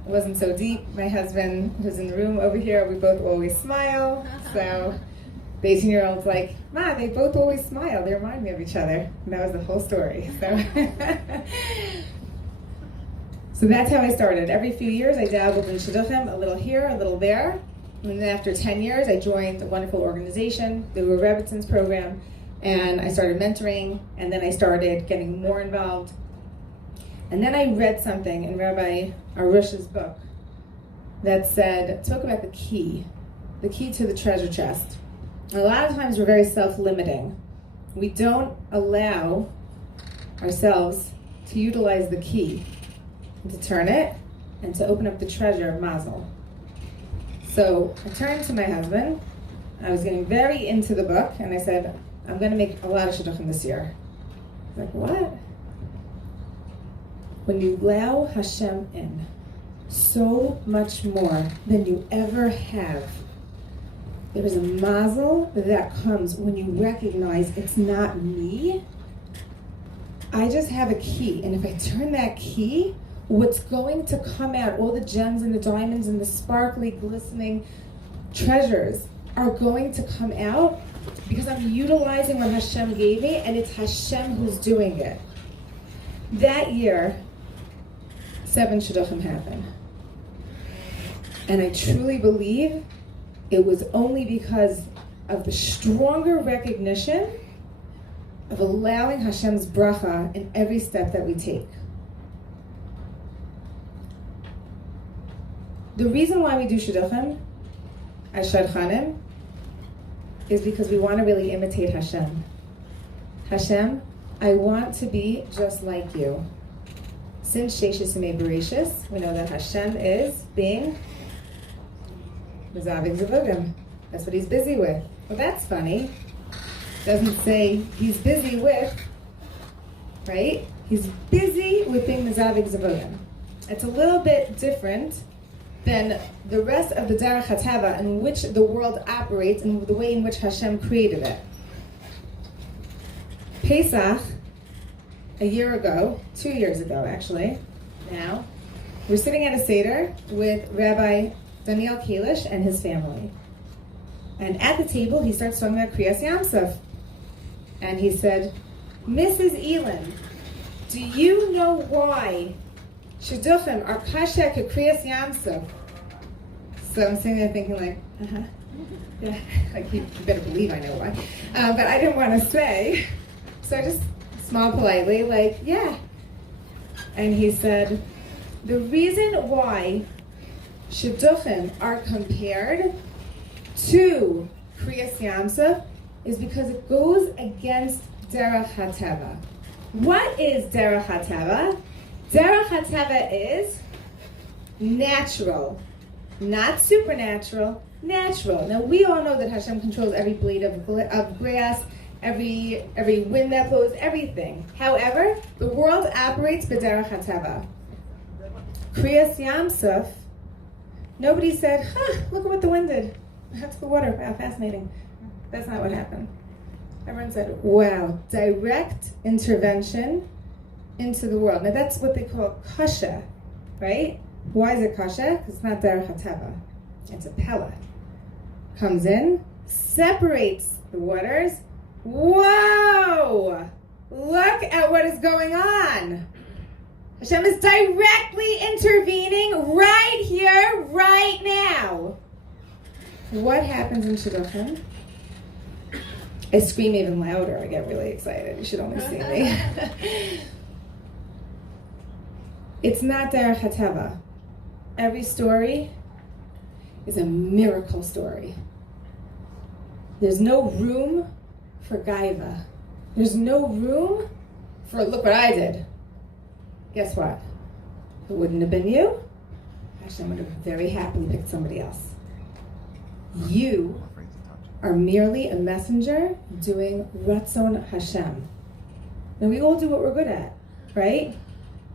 It wasn't so deep. My husband, who's in the room over here, we both always smile. So the 18-year-old's like, Ma, they both always smile. They remind me of each other. And that was the whole story. So that's how I started. Every few years, I dabbled in Shidduchim, a little here, a little there. And then after 10 years, I joined a wonderful organization, the reputable program, and I started mentoring, and then I started getting more involved. And then I read something in Rabbi Arush's book that spoke about the key to the treasure chest. And a lot of times we're very self-limiting. We don't allow ourselves to utilize the key, and to turn it, and to open up the treasure of Mazel. So I turned to my husband. I was getting very into the book, and I said, I'm going to make a lot of Shidduchim this year. He's like, what? When you allow Hashem in so much more than you ever have, there is a mazel that comes when you recognize it's not me. I just have a key, and if I turn that key, what's going to come out, all the gems and the diamonds and the sparkly, glistening treasures are going to come out because I'm utilizing what Hashem gave me, and it's Hashem who's doing it. That year, 7 Shidduchim happened. And I truly believe it was only because of the stronger recognition of allowing Hashem's bracha in every step that we take. The reason why we do Shidduchim as Shadchanim is because we want to really imitate Hashem. Hashem, I want to be just like you. Since Sheshis Yemei Bereshis, we know that Hashem is being Mezavig Zavogim. That's what he's busy with. Well, that's funny. Doesn't say he's busy with, right? He's busy with being Mezavig Zavogim. It's a little bit different than the rest of the Derech HaTava in which the world operates and the way in which Hashem created it. Pesach, a year ago, 2 years ago actually, now, we're sitting at a Seder with Rabbi Daniel Kalish and his family. And at the table, he starts talking about Kriyas Yamsuf. And he said, Mrs. Elin, do you know why Shidduchim are kasha ke Kriyas Yamsuf? So I'm sitting there thinking like, yeah, like you better believe I know why. But I didn't want to say, so I just smiled politely, like, yeah. And he said, the reason why Shidduchim are compared to Kriyas Yamsuf is because it goes against Derech HaTeva. What is Derech HaTeva? Derech HaTeva is natural, not supernatural, natural. Now we all know that Hashem controls every blade of grass, every wind that blows, everything. However, the world operates b'derech HaTeva. Kriyas Yam Suf, nobody said, look at what the wind did. That's the water. Wow, fascinating. That's not what happened. Everyone said, wow, direct intervention into the world. Now that's what they call kasha, right? Why is it kasha? Because it's not derech HaTeva. It's a pella. Comes in, separates the waters. Whoa! Look at what is going on. Hashem is directly intervening right here, right now. What happens in Shadchan? I scream even louder. I get really excited. You should only see me. It's not derech HaTeva. Every story is a miracle story. There's no room for gaiva. There's no room for look what I did. Guess what? If it wouldn't have been you, Hashem would have very happily picked somebody else. You are merely a messenger doing Ratzon Hashem. Now we all do what we're good at, right?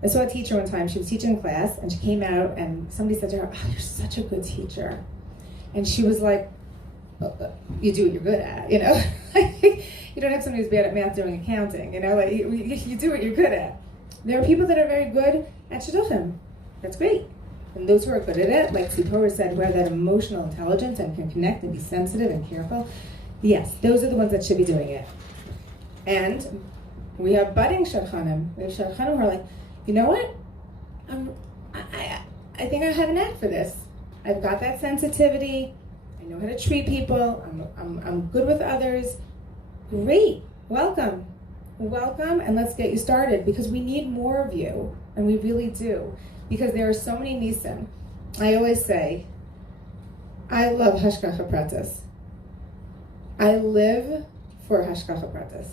I saw a teacher one time, she was teaching class, and she came out, and somebody said to her, you're such a good teacher. And she was like, you do what you're good at, you know? You don't have somebody who's bad at math doing accounting, you know? Like you do what you're good at. There are people that are very good at Shidduchim. That's great. And those who are good at it, like Tzipora said, who have that emotional intelligence and can connect and be sensitive and careful, yes, those are the ones that should be doing it. And we have budding Shadchanim. We have Shadchanim who are like, you know what? I think I have an knack for this. I've got that sensitivity. I know how to treat people. I'm good with others. Great. Welcome, and let's get you started because we need more of you, and we really do, because there are so many nisim. I always say, I love hashgacha pratis. I live for hashgacha pratis.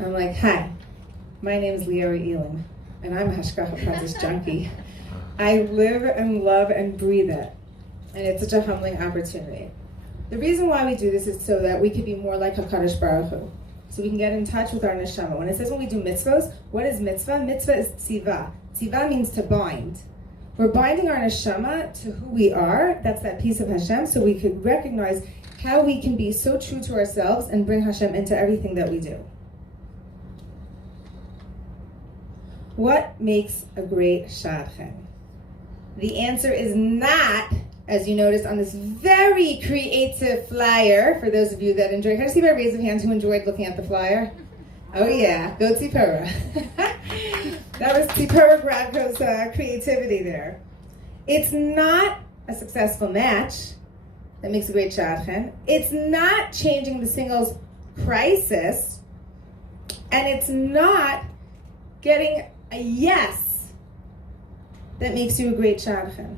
I'm like, hi, my name is Leora Elin, and I'm a hashgacha pratis junkie. I live and love and breathe it, and it's such a humbling opportunity. The reason why we do this is so that we could be more like HaKadosh Baruch Hu, so we can get in touch with our neshama. When it says when we do mitzvahs, what is mitzvah? Mitzvah is tziva. Tziva means to bind. We're binding our neshama to who we are. That's that piece of Hashem, so we could recognize how we can be so true to ourselves and bring Hashem into everything that we do. What makes a great Shadchan? The answer is not, as you notice on this very creative flyer, for those of you that enjoy. Can I see by raise of hands who enjoyed looking at the flyer? Oh yeah, go Tzipora. That was Tzipora Grodko's creativity there. It's not a successful match that makes a great Shadchan. It's not changing the singles crisis, and it's not getting a yes that makes you a great Shadchan.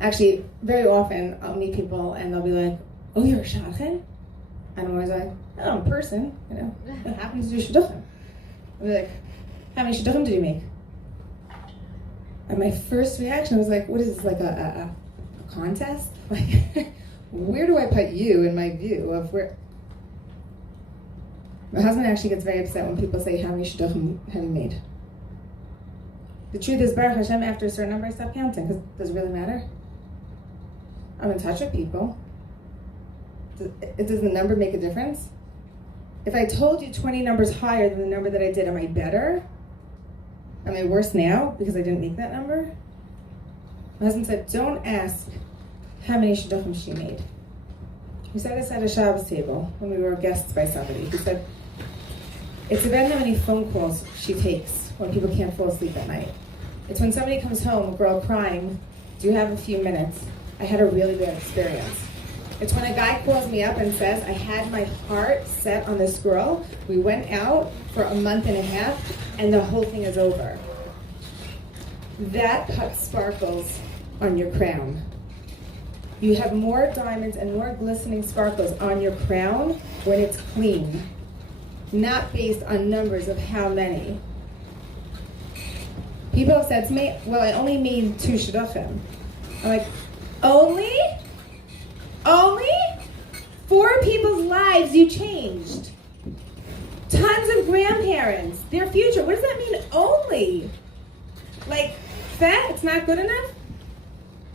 Actually, very often I'll meet people and they'll be like, oh, you're a Shadchan? And I'm always like, oh, I'm a person, you know, that happens to do Shidduchim. I'll be like, how many Shidduchim did you make? And my first reaction was like, what is this, like a contest? Like, where do I put you in my view of where? My husband actually gets very upset when people say, how many Shidduchim have you made? The truth is, Baruch Hashem, after a certain number, I stop counting, because does it really matter? I'm in touch with people. Does the number make a difference? If I told you 20 numbers higher than the number that I did, am I better? Am I worse now because I didn't make that number? My husband said, don't ask how many Shidduchim she made. He said this at a Shabbos table when we were guests by somebody. He said, it's about how many phone calls she takes when people can't fall asleep at night. It's when somebody comes home, a girl crying, do you have a few minutes? I had a really bad experience. It's when a guy calls me up and says, I had my heart set on this girl. We went out for a month and a half, and the whole thing is over. That puts sparkles on your crown. You have more diamonds and more glistening sparkles on your crown when it's clean, not based on numbers of how many. People have said to me, well, I only made 2 Shidduchim. I'm like, only? Only? 4 people's lives you changed. Tons of grandparents, their future. What does that mean, only? Like, that? It's not good enough?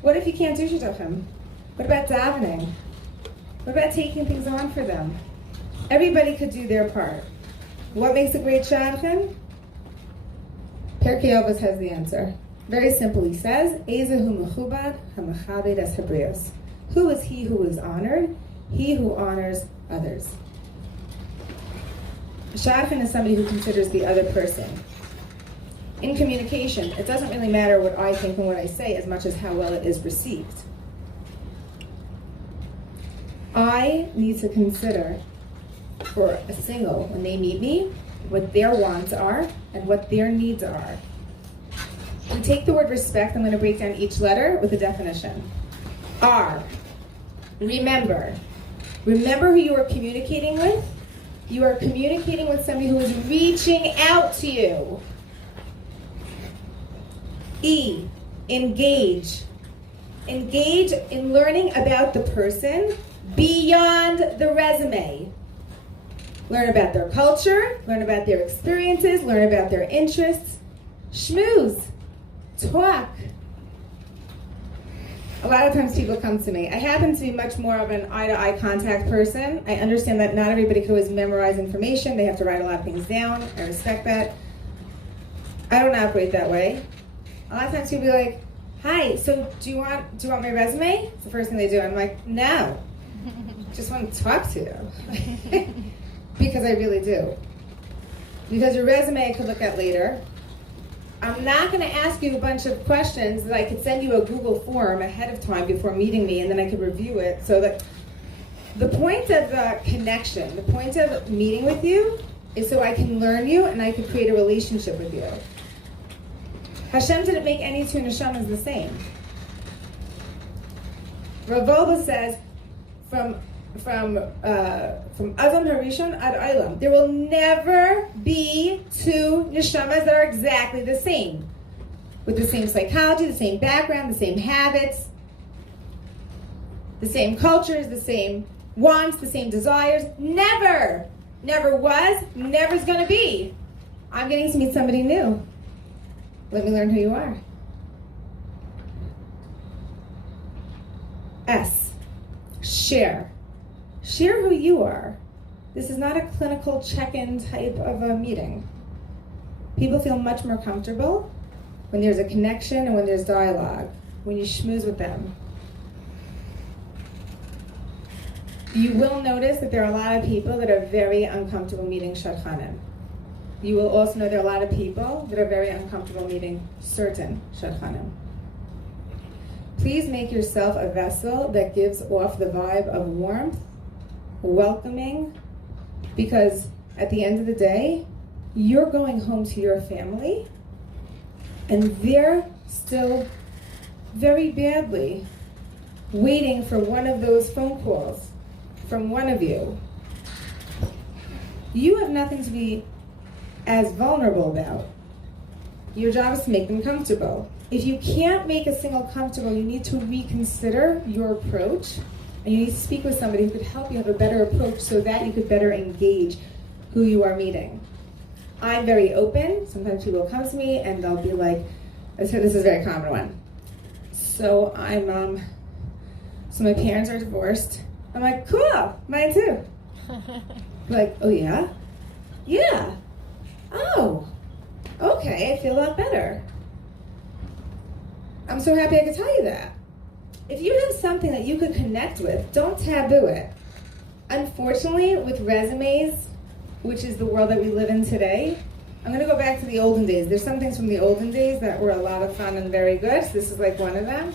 What if you can't do Shidduchim? What about davening? What about taking things on for them? Everybody could do their part. What makes a great Shadchan? Pirkei Avos has the answer. Very simple, he says, Ezehu mechubad hamachabed es habrios. Who is he who is honored? He who honors others. A Shadchan is somebody who considers the other person. In communication, it doesn't really matter what I think and what I say as much as how well it is received. I need to consider for a single, when they meet me, what their wants are and what their needs are. We take the word respect, I'm going to break down each letter with a definition. R, remember. Remember who you are communicating with. You are communicating with somebody who is reaching out to you. E, engage. Engage in learning about the person beyond the resume. Learn about their culture, learn about their experiences, learn about their interests. Schmooze. Talk. A lot of times people come to me. I happen to be much more of an eye-to-eye contact person. I understand that not everybody can always memorize information. They have to write a lot of things down. I respect that. I don't operate that way. A lot of times people be like, hi, so do you want my resume? It's the first thing they do. I'm like, no. Just want to talk to you. Because I really do. Because your resume I could look at later. I'm not going to ask you a bunch of questions that I could send you a Google form ahead of time before meeting me, and then I could review it. So that the point of the connection, the point of meeting with you, is so I can learn you and I could create a relationship with you. Hashem didn't make any 2 neshamas the same. Rav says, from Adam Harishon ad Olam, there will never be 2 neshamas that are exactly the same, with the same psychology, the same background, the same habits, the same cultures, the same wants, the same desires. Never was, never's going to be. I'm getting to meet somebody new. Let me learn who you are. S, share. Share who you are. This is not a clinical check-in type of a meeting. People feel much more comfortable when there's a connection and when there's dialogue, when you schmooze with them. You will notice that there are a lot of people that are very uncomfortable meeting Shadchanim. You will also know there are a lot of people that are very uncomfortable meeting certain Shadchanim. Please make yourself a vessel that gives off the vibe of warmth, welcoming, because at the end of the day, you're going home to your family and they're still very badly waiting for one of those phone calls from one of you. You have nothing to be as vulnerable about. Your job is to make them comfortable. If you can't make a single comfortable, you need to reconsider your approach, and you need to speak with somebody who could help you have a better approach so that you could better engage who you are meeting. I'm very open. Sometimes people come to me and they'll be like, this is a very common one. So so my parents are divorced. I'm like, cool, mine too. Like, oh yeah? Yeah. Oh, okay, I feel a lot better. I'm so happy I could tell you that. If you have something that you could connect with, don't taboo it. Unfortunately, with resumes, which is the world that we live in today, I'm going to go back to the olden days. There's some things from the olden days that were a lot of fun and very good. So this is like one of them.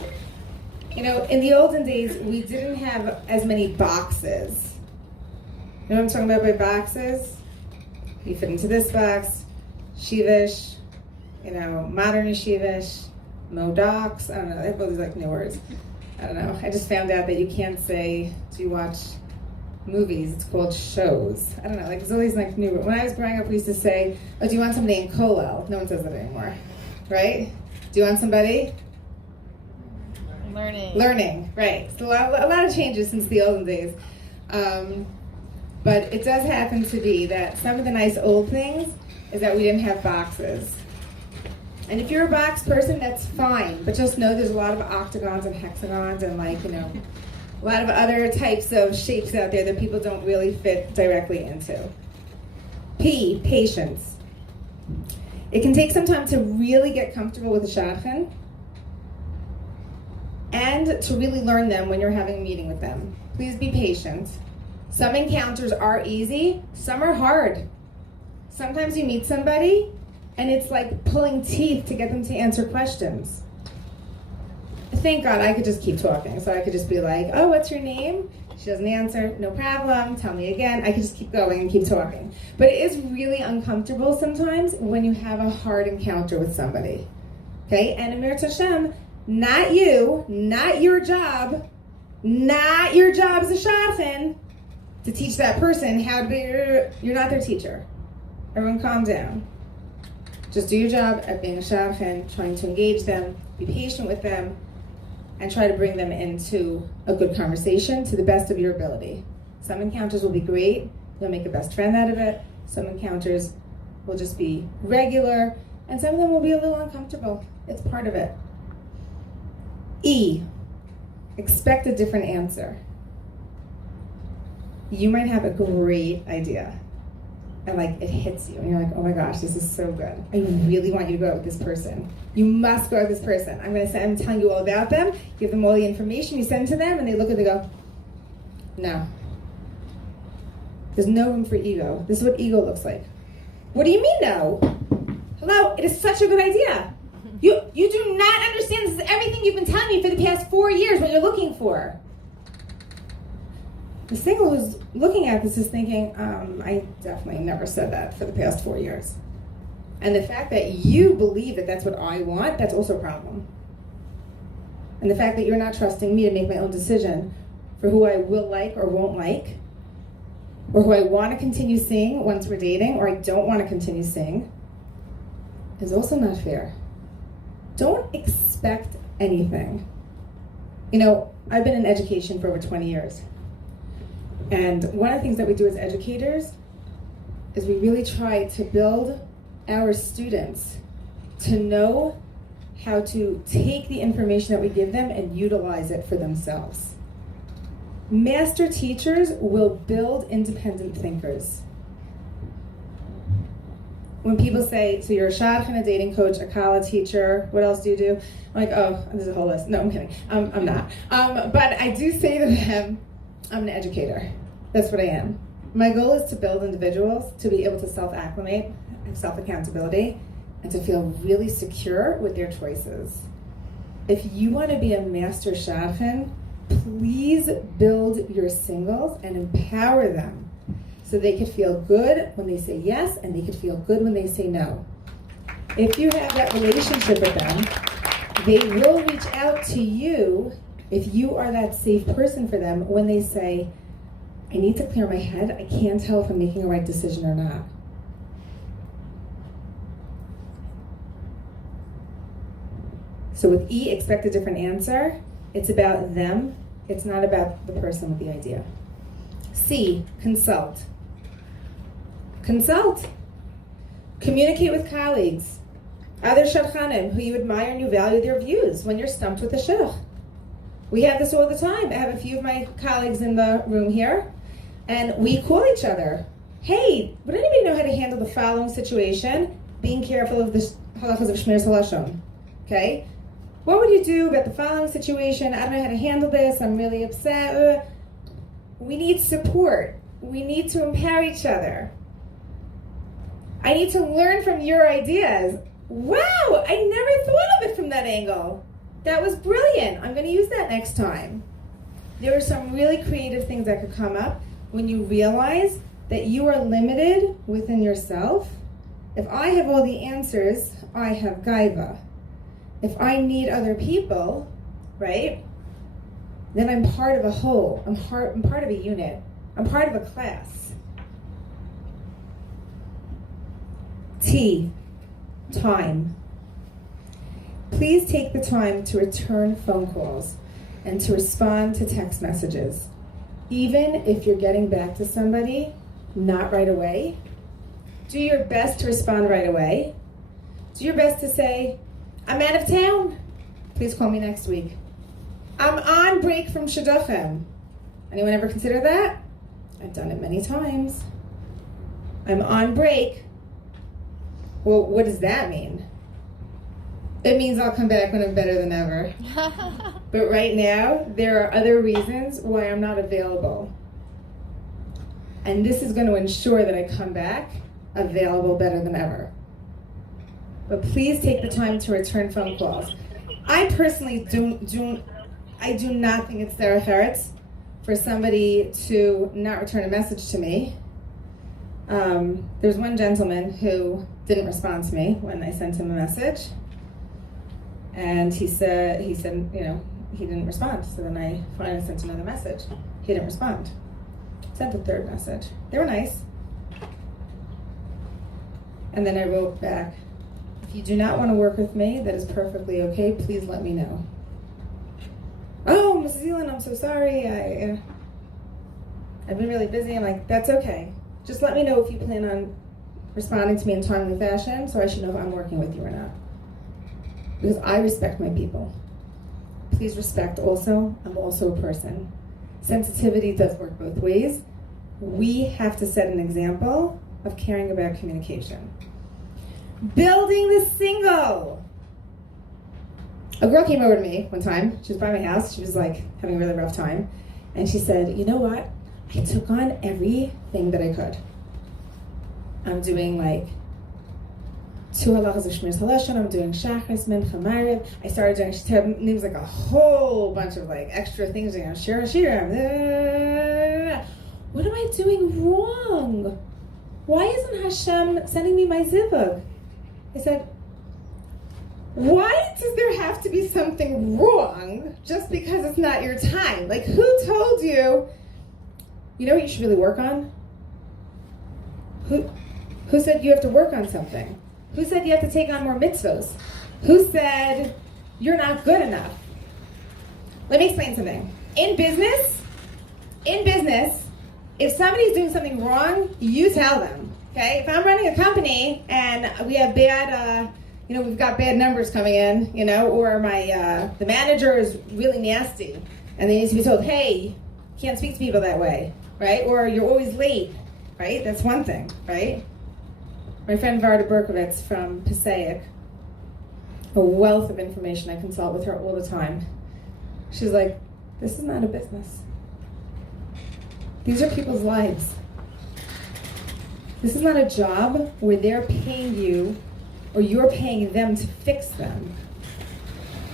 You know, in the olden days, we didn't have as many boxes. You know what I'm talking about by boxes? You fit into this box, Shivish, you know, modern Shivish, Modocs, I don't know, they have all these like new words. I don't know, I just found out that you can't say, do you watch movies? It's called shows. I don't know, like there's all these like new words. When I was growing up, we used to say, oh, do you want something in Kolel? No one says that anymore. right? Do on somebody? Learning, right. So a lot of changes since the olden days. But it does happen to be that some of the nice old things is that we didn't have boxes. And if you're a box person, that's fine. But just know there's a lot of octagons and hexagons and a lot of other types of shapes out there that people don't really fit directly into. P, patience. It can take some time to really get comfortable with the Shadchan and to really learn them when you're having a meeting with them. Please be patient. Some encounters are easy, some are hard. Sometimes you meet somebody and it's like pulling teeth to get them to answer questions. Thank God I could just keep talking. So I could just be like, oh, what's your name? She doesn't answer, no problem, tell me again. I could just keep going and keep talking. But it is really uncomfortable sometimes when you have a hard encounter with somebody. Okay, and Amir Tashem, not you, not your job as a Shadchan to teach that person how to be, you're not their teacher. Everyone calm down. Just do your job at being a Shadchan, trying to engage them, be patient with them, and try to bring them into a good conversation to the best of your ability. Some encounters will be great, you'll make a best friend out of it. Some encounters will just be regular, and some of them will be a little uncomfortable. It's part of it. E, expect a different answer. You might have a great idea, and it hits you, and you're like, oh my gosh, this is so good. I really want you to go out with this person. You must go out with this person. I'm telling you all about them, give them all the information, you send to them, and they look and they go, no. There's no room for ego. This is what ego looks like. What do you mean no? Hello, it is such a good idea. You do not understand. This is everything you've been telling me for the past 4 years, what you're looking for. The single who's looking at this is thinking, I definitely never said that for the past 4 years. And the fact that you believe that that's what I want, that's also a problem. And the fact that you're not trusting me to make my own decision for who I will like or won't like, or who I want to continue seeing once we're dating, or I don't want to continue seeing, is also not fair. Don't expect anything. I've been in education for over 20 years. And one of the things that we do as educators is we really try to build our students to know how to take the information that we give them and utilize it for themselves. Master teachers will build independent thinkers. When people say, so you're a Shadchan, a dating coach, a college teacher, what else do you do? I'm like, oh, there's a whole list. No, I'm kidding. I'm not. But I do say to them, I'm an educator. That's what I am. My goal is to build individuals to be able to self-acclimate, have self-accountability, and to feel really secure with their choices. If you want to be a master Shadchan, please build your singles and empower them so they could feel good when they say yes and they could feel good when they say no. If you have that relationship with them, they will reach out to you if you are that safe person for them when they say, I need to clear my head, I can't tell if I'm making a right decision or not. So with E, expect a different answer. It's about them, it's not about the person with the idea. C, consult. Consult. Communicate with colleagues, other Shadchanim who you admire and you value their views when you're stumped with a shidduch. We have this all the time. I have a few of my colleagues in the room here, and we call each other. Hey, would anybody know how to handle the following situation? Being careful of the halachas of Shmiras Halashon. Okay? What would you do about the following situation? I don't know how to handle this. I'm really upset. We need support. We need to empower each other. I need to learn from your ideas. Wow, I never thought of it from that angle. That was brilliant. I'm going to use that next time. There are some really creative things that could come up when you realize that you are limited within yourself. If I have all the answers, I have gaiva. If I need other people, right, then I'm part of a whole. I'm part of a unit. I'm part of a class. T, time. Please take the time to return phone calls and to respond to text messages. Even if you're getting back to somebody not right away, do your best to respond right away. Do your best to say, I'm out of town. Please call me next week. I'm on break from Shidduchim. Anyone ever consider that? I've done it many times. I'm on break. Well, what does that mean? It means I'll come back when I'm better than ever. But right now, there are other reasons why I'm not available. And this is going to ensure that I come back available better than ever. But please take the time to return phone calls. I personally do not think it's derech eretz for somebody to not return a message to me. There's one gentleman who didn't respond to me when I sent him a message. And he said, he didn't respond. So then I finally sent another message. He didn't respond. Sent a third message. They were nice. And then I wrote back, if you do not want to work with me, that is perfectly okay. Please let me know. Oh, Mrs. Elin, I'm so sorry. I've been really busy. I'm like, that's okay. Just let me know if you plan on responding to me in timely fashion so I should know if I'm working with you or not. Because I respect my people. Please respect also, I'm also a person. Sensitivity does work both ways. We have to set an example of caring about communication. Building the single. A girl came over to me one time. She was by my house. She was like having a really rough time. And she said, you know what? I took on everything that I could. I'm doing like 2 halachas of Shmiras Halashon. I'm doing Shachris, Mincha, Mariv. I started doing, she names like a whole bunch of like extra things. You know, Shira. What am I doing wrong? Why isn't Hashem sending me my zivug? I said, why does there have to be something wrong just because it's not your time? Like, who told you, you know what you should really work on? Who said you have to work on something? Who said you have to take on more mitzvos? Who said you're not good enough? Let me explain something. In business, if somebody's doing something wrong, you tell them, okay? If I'm running a company and we have bad, we've got bad numbers coming in, or the manager is really nasty and they need to be told, hey, you can't speak to people that way, right? Or you're always late, right? That's one thing, right? My friend Varda Berkovitz from Passaic, a wealth of information. I consult with her all the time. She's like, this is not a business. These are people's lives. This is not a job where they're paying you or you're paying them to fix them.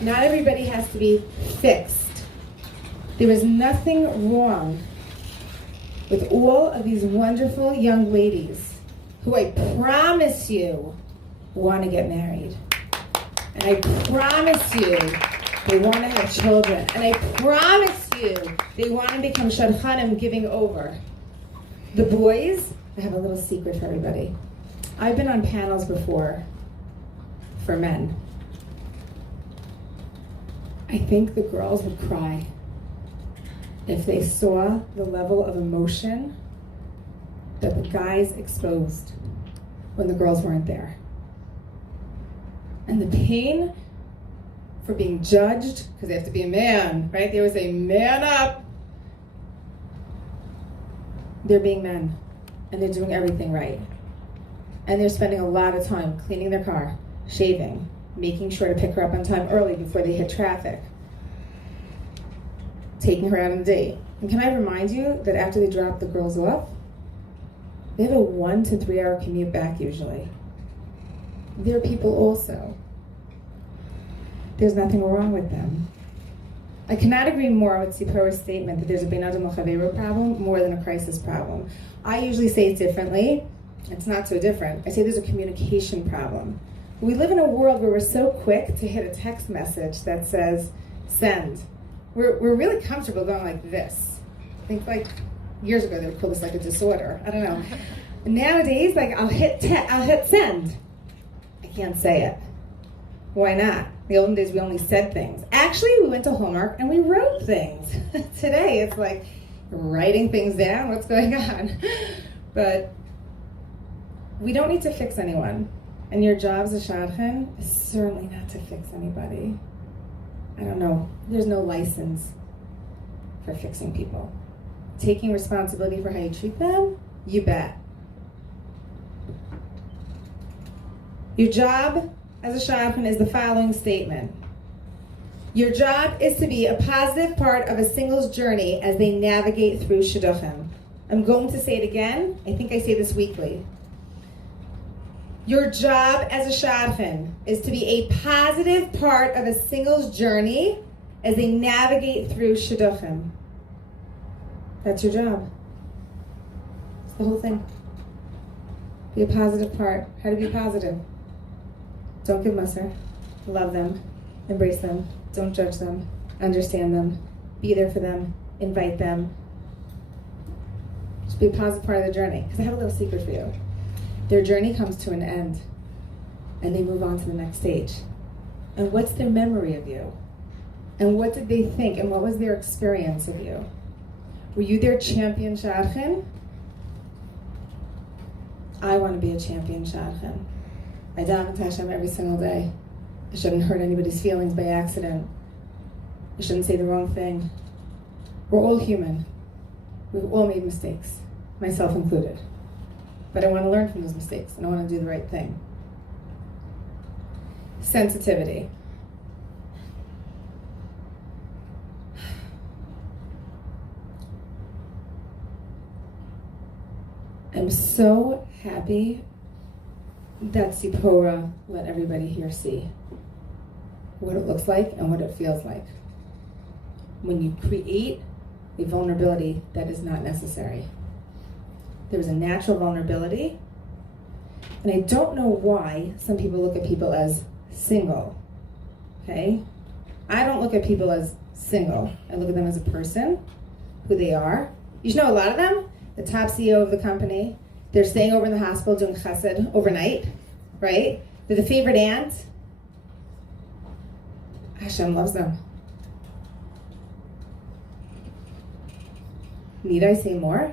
Not everybody has to be fixed. There is nothing wrong with all of these wonderful young ladies who I promise you want to get married. And I promise you they want to have children. And I promise you they want to become Shadchanim, giving over. The boys, I have a little secret for everybody. I've been on panels before for men. I think the girls would cry if they saw the level of emotion that the guys exposed when the girls weren't there. And the pain for being judged, because they have to be a man, right? They always say, man up. They're being men, and they're doing everything right. And they're spending a lot of time cleaning their car, shaving, making sure to pick her up on time early before they hit traffic, taking her out on a date. And can I remind you that after they drop the girls off, they have a 1 to 3 hour commute back usually. They're people also. There's nothing wrong with them. I cannot agree more with Tzipora's statement that there's a Ben Adam L'Chaveiro problem more than a crisis problem. I usually say it differently. It's not so different. I say there's a communication problem. We live in a world where we're so quick to hit a text message that says, send. We're really comfortable going like this. I think like years ago they would call this like a disorder. I don't know. Nowadays, like I'll hit send. I can't say it. Why not? The olden days, we only said things. Actually, we went to Hallmark and we wrote things. Today, it's like writing things down. What's going on? But we don't need to fix anyone. And your job as a Shadchan is certainly not to fix anybody. I don't know. There's no license for fixing people. Taking responsibility for how you treat them, you bet. Your job as a Shadchan is the following statement. Your job is to be a positive part of a single's journey as they navigate through Shidduchim. I'm going to say it again. I think I say this weekly. Your job as a Shadchan is to be a positive part of a single's journey as they navigate through Shidduchim. That's your job. It's the whole thing. Be a positive part. How to be positive? Don't give mussar. Love them. Embrace them. Don't judge them. Understand them. Be there for them. Invite them. Just be a positive part of the journey. Because I have a little secret for you. Their journey comes to an end. And they move on to the next stage. And what's their memory of you? And what did they think? And what was their experience of you? Were you their champion Shadchan? I want to be a champion Shadchan. I daven to Hashem every single day. I shouldn't hurt anybody's feelings by accident. I shouldn't say the wrong thing. We're all human. We've all made mistakes, myself included. But I want to learn from those mistakes, and I want to do the right thing. Sensitivity. I'm so happy that Tzipora let everybody here see what it looks like and what it feels like when you create a vulnerability that is not necessary. There's a natural vulnerability, and I don't know why some people look at people as single, okay? I don't look at people as single. I look at them as a person, who they are. You should know a lot of them, the top CEO of the company, they're staying over in the hospital doing chesed overnight, right? They're the favorite aunt. Hashem loves them. Need I say more?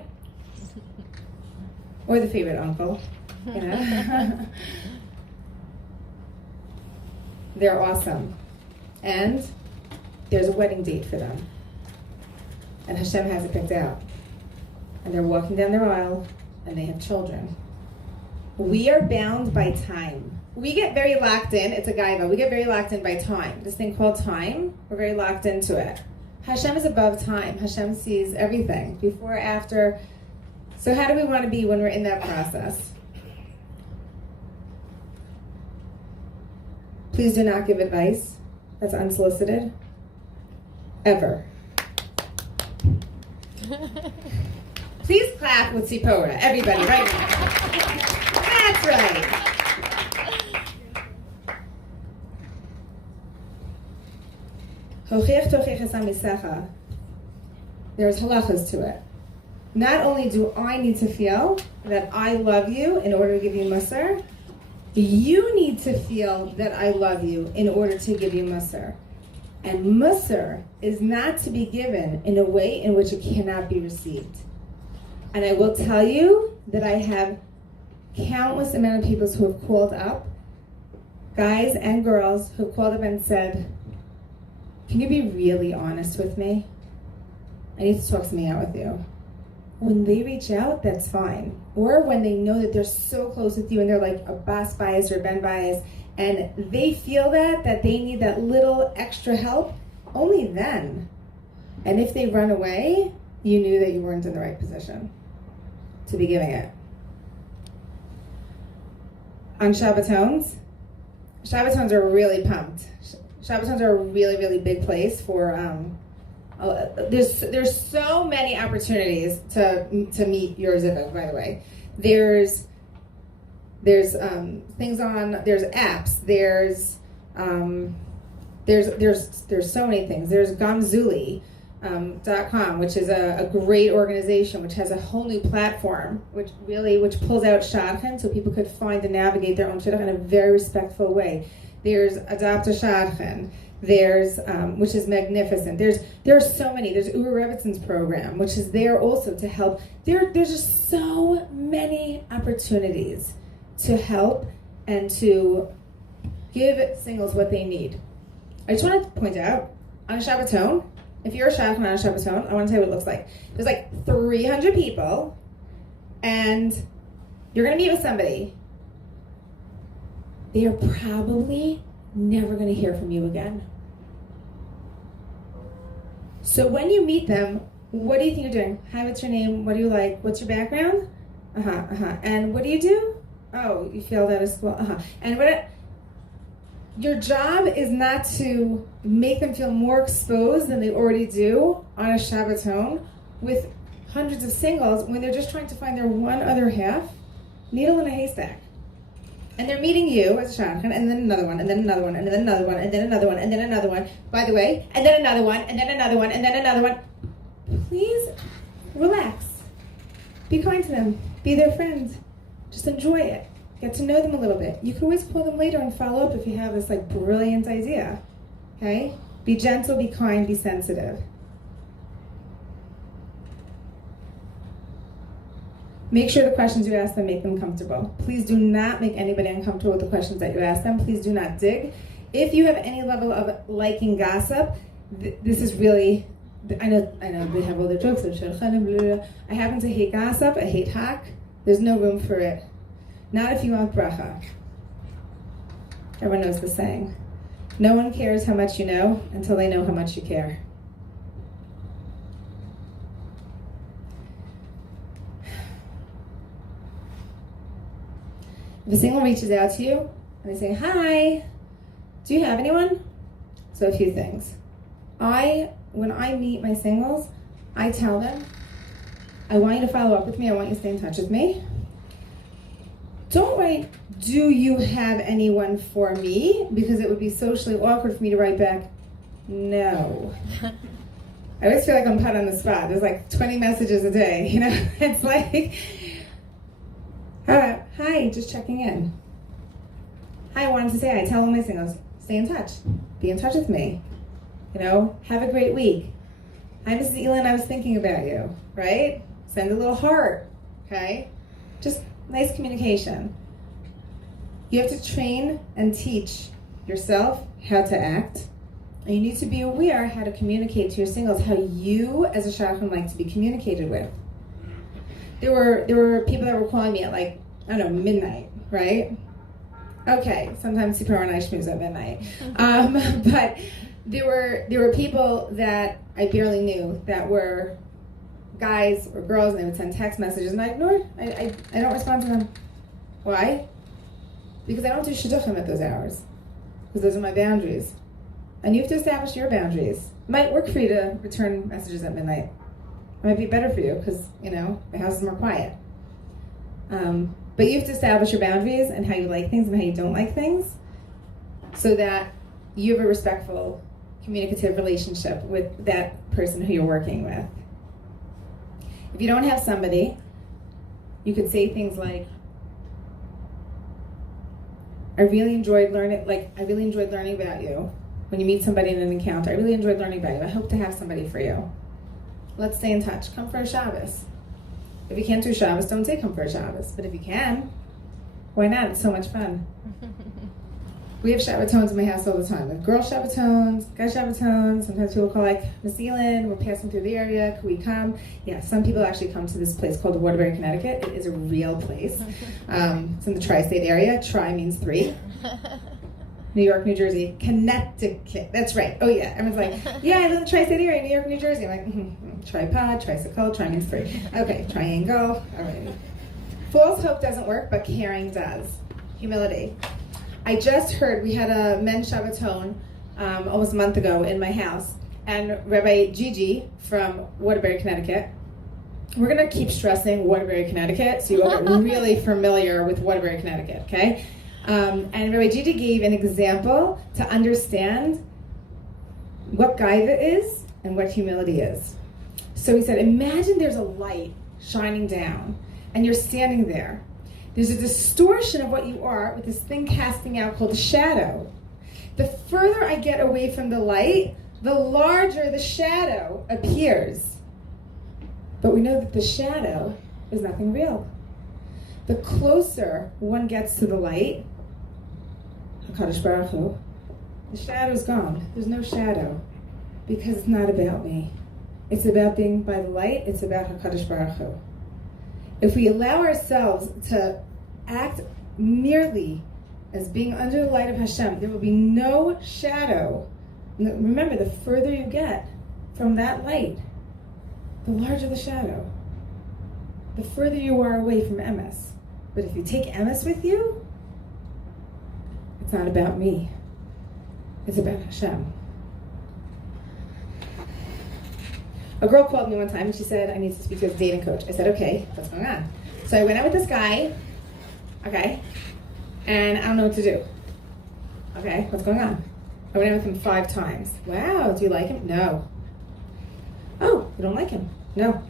Or the favorite uncle, you know? They're awesome. And there's a wedding date for them. And Hashem has it picked out. And they're walking down the aisle, and they have children. We are bound by time. We get very locked in. It's a gaiva. We get very locked in by time. This thing called time, we're very locked into it. Hashem is above time. Hashem sees everything, before, after. So how do we want to be when we're in that process? Please do not give advice that's unsolicited. Ever. Please clap with Tzipora, everybody, right now. That's right. There's halachas to it. Not only do I need to feel that I love you in order to give you mussar, you need to feel that I love you in order to give you mussar. And mussar is not to be given in a way in which it cannot be received. And I will tell you that I have countless amount of people who have called up, guys and girls who have called up and said, can you be really honest with me? I need to talk something out with you. When they reach out, that's fine. Or when they know that they're so close with you and they're like a bas bias or ben bias, and they feel that they need that little extra help, only then. And if they run away, you knew that you weren't in the right position to be giving it. On Shabbatons are really pumped. Shabbatons are a really, really big place for, there's so many opportunities to meet your zivug, by the way. There's things on, there's apps, there's so many things. There's Gamzuli.com, which is a great organization, which has a whole new platform, which pulls out Shadchan so people could find and navigate their own Shidduch in a very respectful way. There's Adopt a Shadchan. There's, which is magnificent. There are so many. There's Ura Rebbitzon's program, which is there also to help. There's just so many opportunities to help and to give singles what they need. I just want to point out, on a Shabbaton, if you're a Shadchan on a Shabbaton, I want to tell you what it looks like. There's like 300 people, and you're going to meet with somebody. They are probably never going to hear from you again. So when you meet them, what do you think you're doing? Hi, what's your name? What do you like? What's your background? And what do you do? Oh, you failed out of school. And your job is not to make them feel more exposed than they already do on a Shabbaton with hundreds of singles when they're just trying to find their one other half, needle in a haystack. And they're meeting you as a Shadchan, and then another one, and then another one, and then another one, and then another one, and then another one, by the way, and then another one, and then another one, and then another one. Please relax. Be kind to them. Be their friend. Just enjoy it. Get to know them a little bit. You can always call them later and follow up if you have this like brilliant idea. Okay? Be gentle, be kind, be sensitive. Make sure the questions you ask them make them comfortable. Please do not make anybody uncomfortable with the questions that you ask them. Please do not dig. If you have any level of liking gossip, this is really, I know they have all their jokes of Shadchanim, blah, blah, blah. I happen to hate gossip, I hate hack. There's no room for it. Not if you want bracha. Everyone knows the saying. No one cares how much you know until they know how much you care. If a single reaches out to you and they say, hi, do you have anyone? So a few things. When I meet my singles, I tell them, I want you to follow up with me. I want you to stay in touch with me. Don't write, do you have anyone for me? Because it would be socially awkward for me to write back, no. I always feel like I'm put on the spot. There's like 20 messages a day, you know? It's like, hi, just checking in. Hi, I wanted to say, I tell all my singles, stay in touch. Be in touch with me. You know, have a great week. Hi, Mrs. Elin, I was thinking about you, right? Send a little heart, okay? Just nice communication. You have to train and teach yourself how to act. And you need to be aware how to communicate to your singles, how you as a Shadchan like to be communicated with. There were people that were calling me at like, I don't know, midnight, right? Okay, sometimes Tzipora and I schmooze at midnight. But there were people that I barely knew that were guys or girls, and they would send text messages, and I ignored. I don't respond to them. Why? Because I don't do Shidduchim at those hours. Because those are my boundaries. And you have to establish your boundaries. It might work for you to return messages at midnight. It might be better for you because, you know, the house is more quiet. But you have to establish your boundaries and how you like things and how you don't like things so that you have a respectful, communicative relationship with that person who you're working with. If you don't have somebody, you could say things like, I really enjoyed learning about you. When you meet somebody in an encounter, I really enjoyed learning about you. I hope to have somebody for you. Let's stay in touch. Come for a Shabbos. If you can't do Shabbos, don't say come for a Shabbos. But if you can, why not? It's so much fun. We have Shabbatons in my house all the time. We have girl Shabbatons, guy Shabbatons. Sometimes people call like Miss Elin. We're passing through the area. Can we come? Yeah, some people actually come to this place called Waterbury, Connecticut. It is a real place. It's in the tri-state area. Tri means 3. New York, New Jersey, Connecticut. That's right. Oh yeah. Everyone's like, yeah, I live in the tri-state area, New York, New Jersey. I'm like, tripod, tricycle, tri means 3. Okay, triangle. All right. False hope doesn't work, but caring does. Humility. I just heard, we had a men's Shabbaton almost a month ago in my house, and Rabbi Gigi from Waterbury, Connecticut. We're going to keep stressing Waterbury, Connecticut, so you all get really familiar with Waterbury, Connecticut, okay? And Rabbi Gigi gave an example to understand what gaiva is and what humility is. So he said, imagine there's a light shining down, and you're standing there. There's a distortion of what you are with this thing casting out called a shadow. The further I get away from the light, the larger the shadow appears. But we know that the shadow is nothing real. The closer one gets to the light, HaKadosh Baruch Hu, the shadow's gone. There's no shadow, because it's not about me. It's about being by the light. It's about HaKadosh Baruch Hu. If we allow ourselves to act merely as being under the light of Hashem, there will be no shadow. Remember, the further you get from that light, the larger the shadow. The further you are away from emes. But if you take emes with you, it's not about me. It's about Hashem. A girl called me one time and she said, I need to speak to a dating coach. I said, okay, what's going on? So I went out with this guy, okay, and I don't know what to do. Okay, what's going on? I went out with him 5 times. Wow, do you like him? No. Oh, you don't like him? No.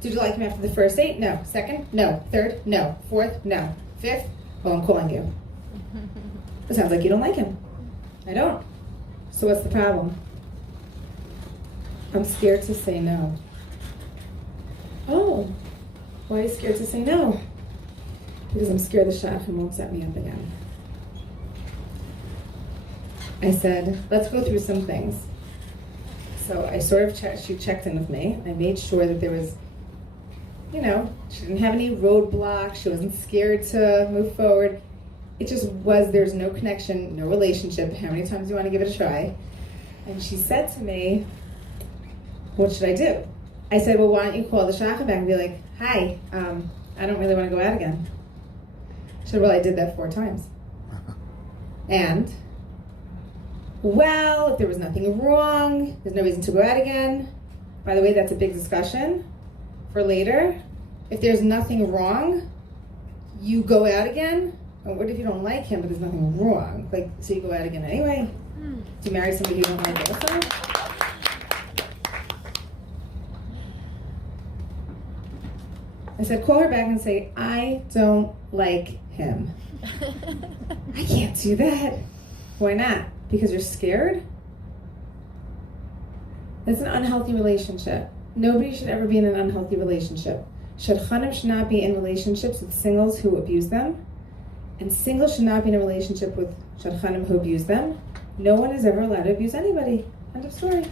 Did you like him after the first date? No. Second? No. Third? No. Fourth? No. Fifth? Well, I'm calling you. It sounds like you don't like him. I don't. So what's the problem? I'm scared to say no. Oh, why are you scared to say no? Because I'm scared the Shadchan won't set me up again. I said, let's go through some things. So I sort of she checked in with me. I made sure that there was, she didn't have any roadblocks. She wasn't scared to move forward. It just was, there's no connection, no relationship. How many times do you want to give it a try? And she said to me, what should I do? I said, well, why don't you call the Shadchan back and be like, hi, I don't really want to go out again. She said, well, I did that 4 times. And, well, if there was nothing wrong, there's no reason to go out again. By the way, that's a big discussion for later. If there's nothing wrong, you go out again. And what if you don't like him, but there's nothing wrong? Like, so you go out again anyway? Do you marry somebody you don't like also? I said, call her back and say, I don't like him. I can't do that. Why not? Because you're scared? That's an unhealthy relationship. Nobody should ever be in an unhealthy relationship. Shadchanim should not be in relationships with singles who abuse them. And singles should not be in a relationship with Shadchanim who abuse them. No one is ever allowed to abuse anybody. End of story.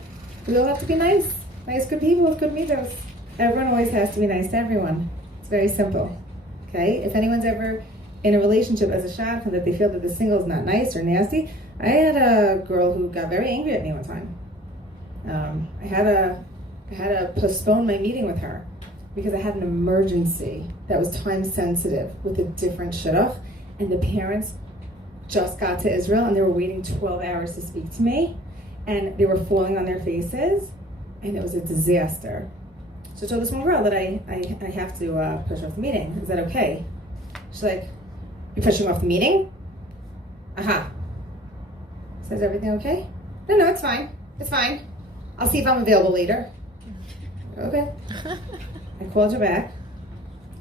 We all have to be nice. Nice, good people with good midos. Everyone always has to be nice to everyone. It's very simple. Okay? If anyone's ever in a relationship as a Shadchan that they feel that the single is not nice or nasty, I had a girl who got very angry at me one time. I had to postpone my meeting with her because I had an emergency that was time sensitive with a different Shidduch, and the parents just got to Israel and they were waiting 12 hours to speak to me, and they were falling on their faces, and it was a disaster. So I told this one girl that I have to push her off the meeting. Is that okay? She's like, you're pushing me off the meeting? Aha. So is everything okay? No, it's fine. It's fine. I'll see if I'm available later. Okay. I called her back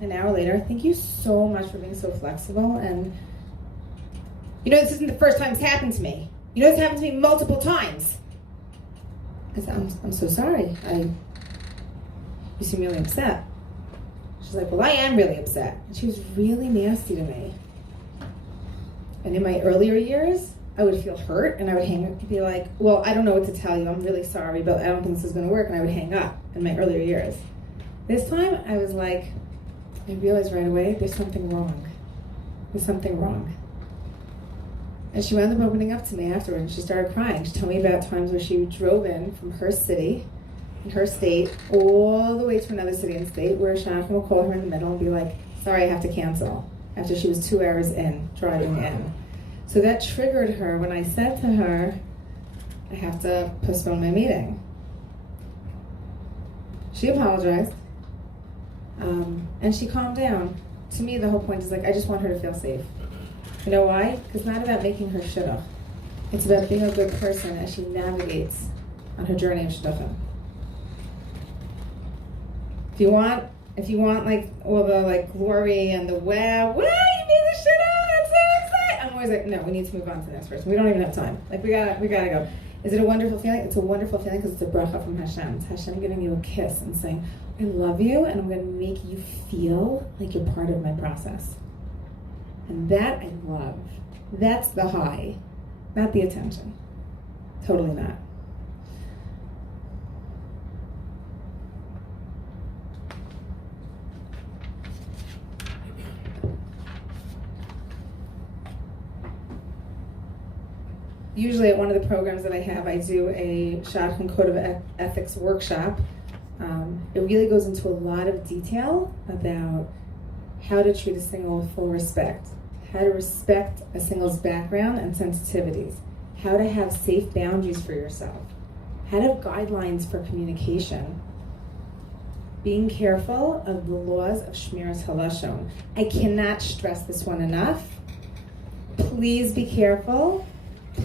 an hour later. Thank you so much for being so flexible. And, this isn't the first time it's happened to me. It's happened to me multiple times. I said, I'm so sorry. You seem really upset. She's like, well, I am really upset. And she was really nasty to me. And in my earlier years, I would feel hurt and I would hang up and be like, well, I don't know what to tell you. I'm really sorry, but I don't think this is going to work. And I would hang up in my earlier years. This time, I was like, I realized right away, there's something wrong. There's something wrong. And she wound up opening up to me afterward, and she started crying. She told me about times where she drove in from her city, in her state, all the way to another city and state, where Shadchan will call her in the middle and be like, sorry, I have to cancel, after she was 2 hours in, driving in. So that triggered her when I said to her, I have to postpone my meeting. She apologized, and she calmed down. To me, the whole point is like, I just want her to feel safe. You know why? Because it's not about making her Shidduch. It's about being a good person as she navigates on her journey of Shidduchim. If you want like all the like glory and the wow, you made the Shidduch, I'm so excited. I'm always like, no, we need to move on to the next person. We don't even have time. Like, we gotta go. Is it a wonderful feeling? It's a wonderful feeling because it's a bracha from Hashem. It's Hashem giving you a kiss and saying, I love you, and I'm going to make you feel like you're part of my process. And that I love. That's the high, not the attention. Totally not. Usually at one of the programs that I have, I do a Shadchan Code of Ethics workshop. It really goes into a lot of detail about how to treat a single with full respect, how to respect a single's background and sensitivities, how to have safe boundaries for yourself, how to have guidelines for communication, being careful of the laws of Shmiras Halashon. I cannot stress this one enough. Please be careful.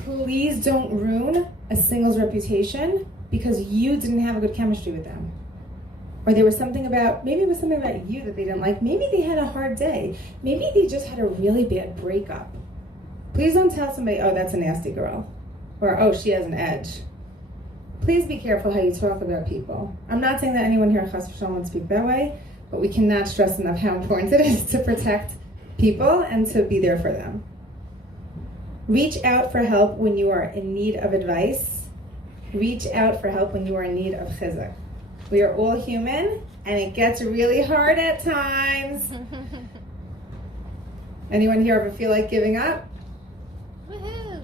Please don't ruin a single's reputation because you didn't have a good chemistry with them. Or there was something about, maybe it was something about you that they didn't like. Maybe they had a hard day. Maybe they just had a really bad breakup. Please don't tell somebody, oh, that's a nasty girl. Or, oh, she has an edge. Please be careful how you talk about people. I'm not saying that anyone here chas v'shalom would speak that way, but we cannot stress enough how important it is to protect people and to be there for them. Reach out for help when you are in need of advice. Reach out for help when you are in need of chizuk. We are all human, and it gets really hard at times. Anyone here ever feel like giving up? Woohoo!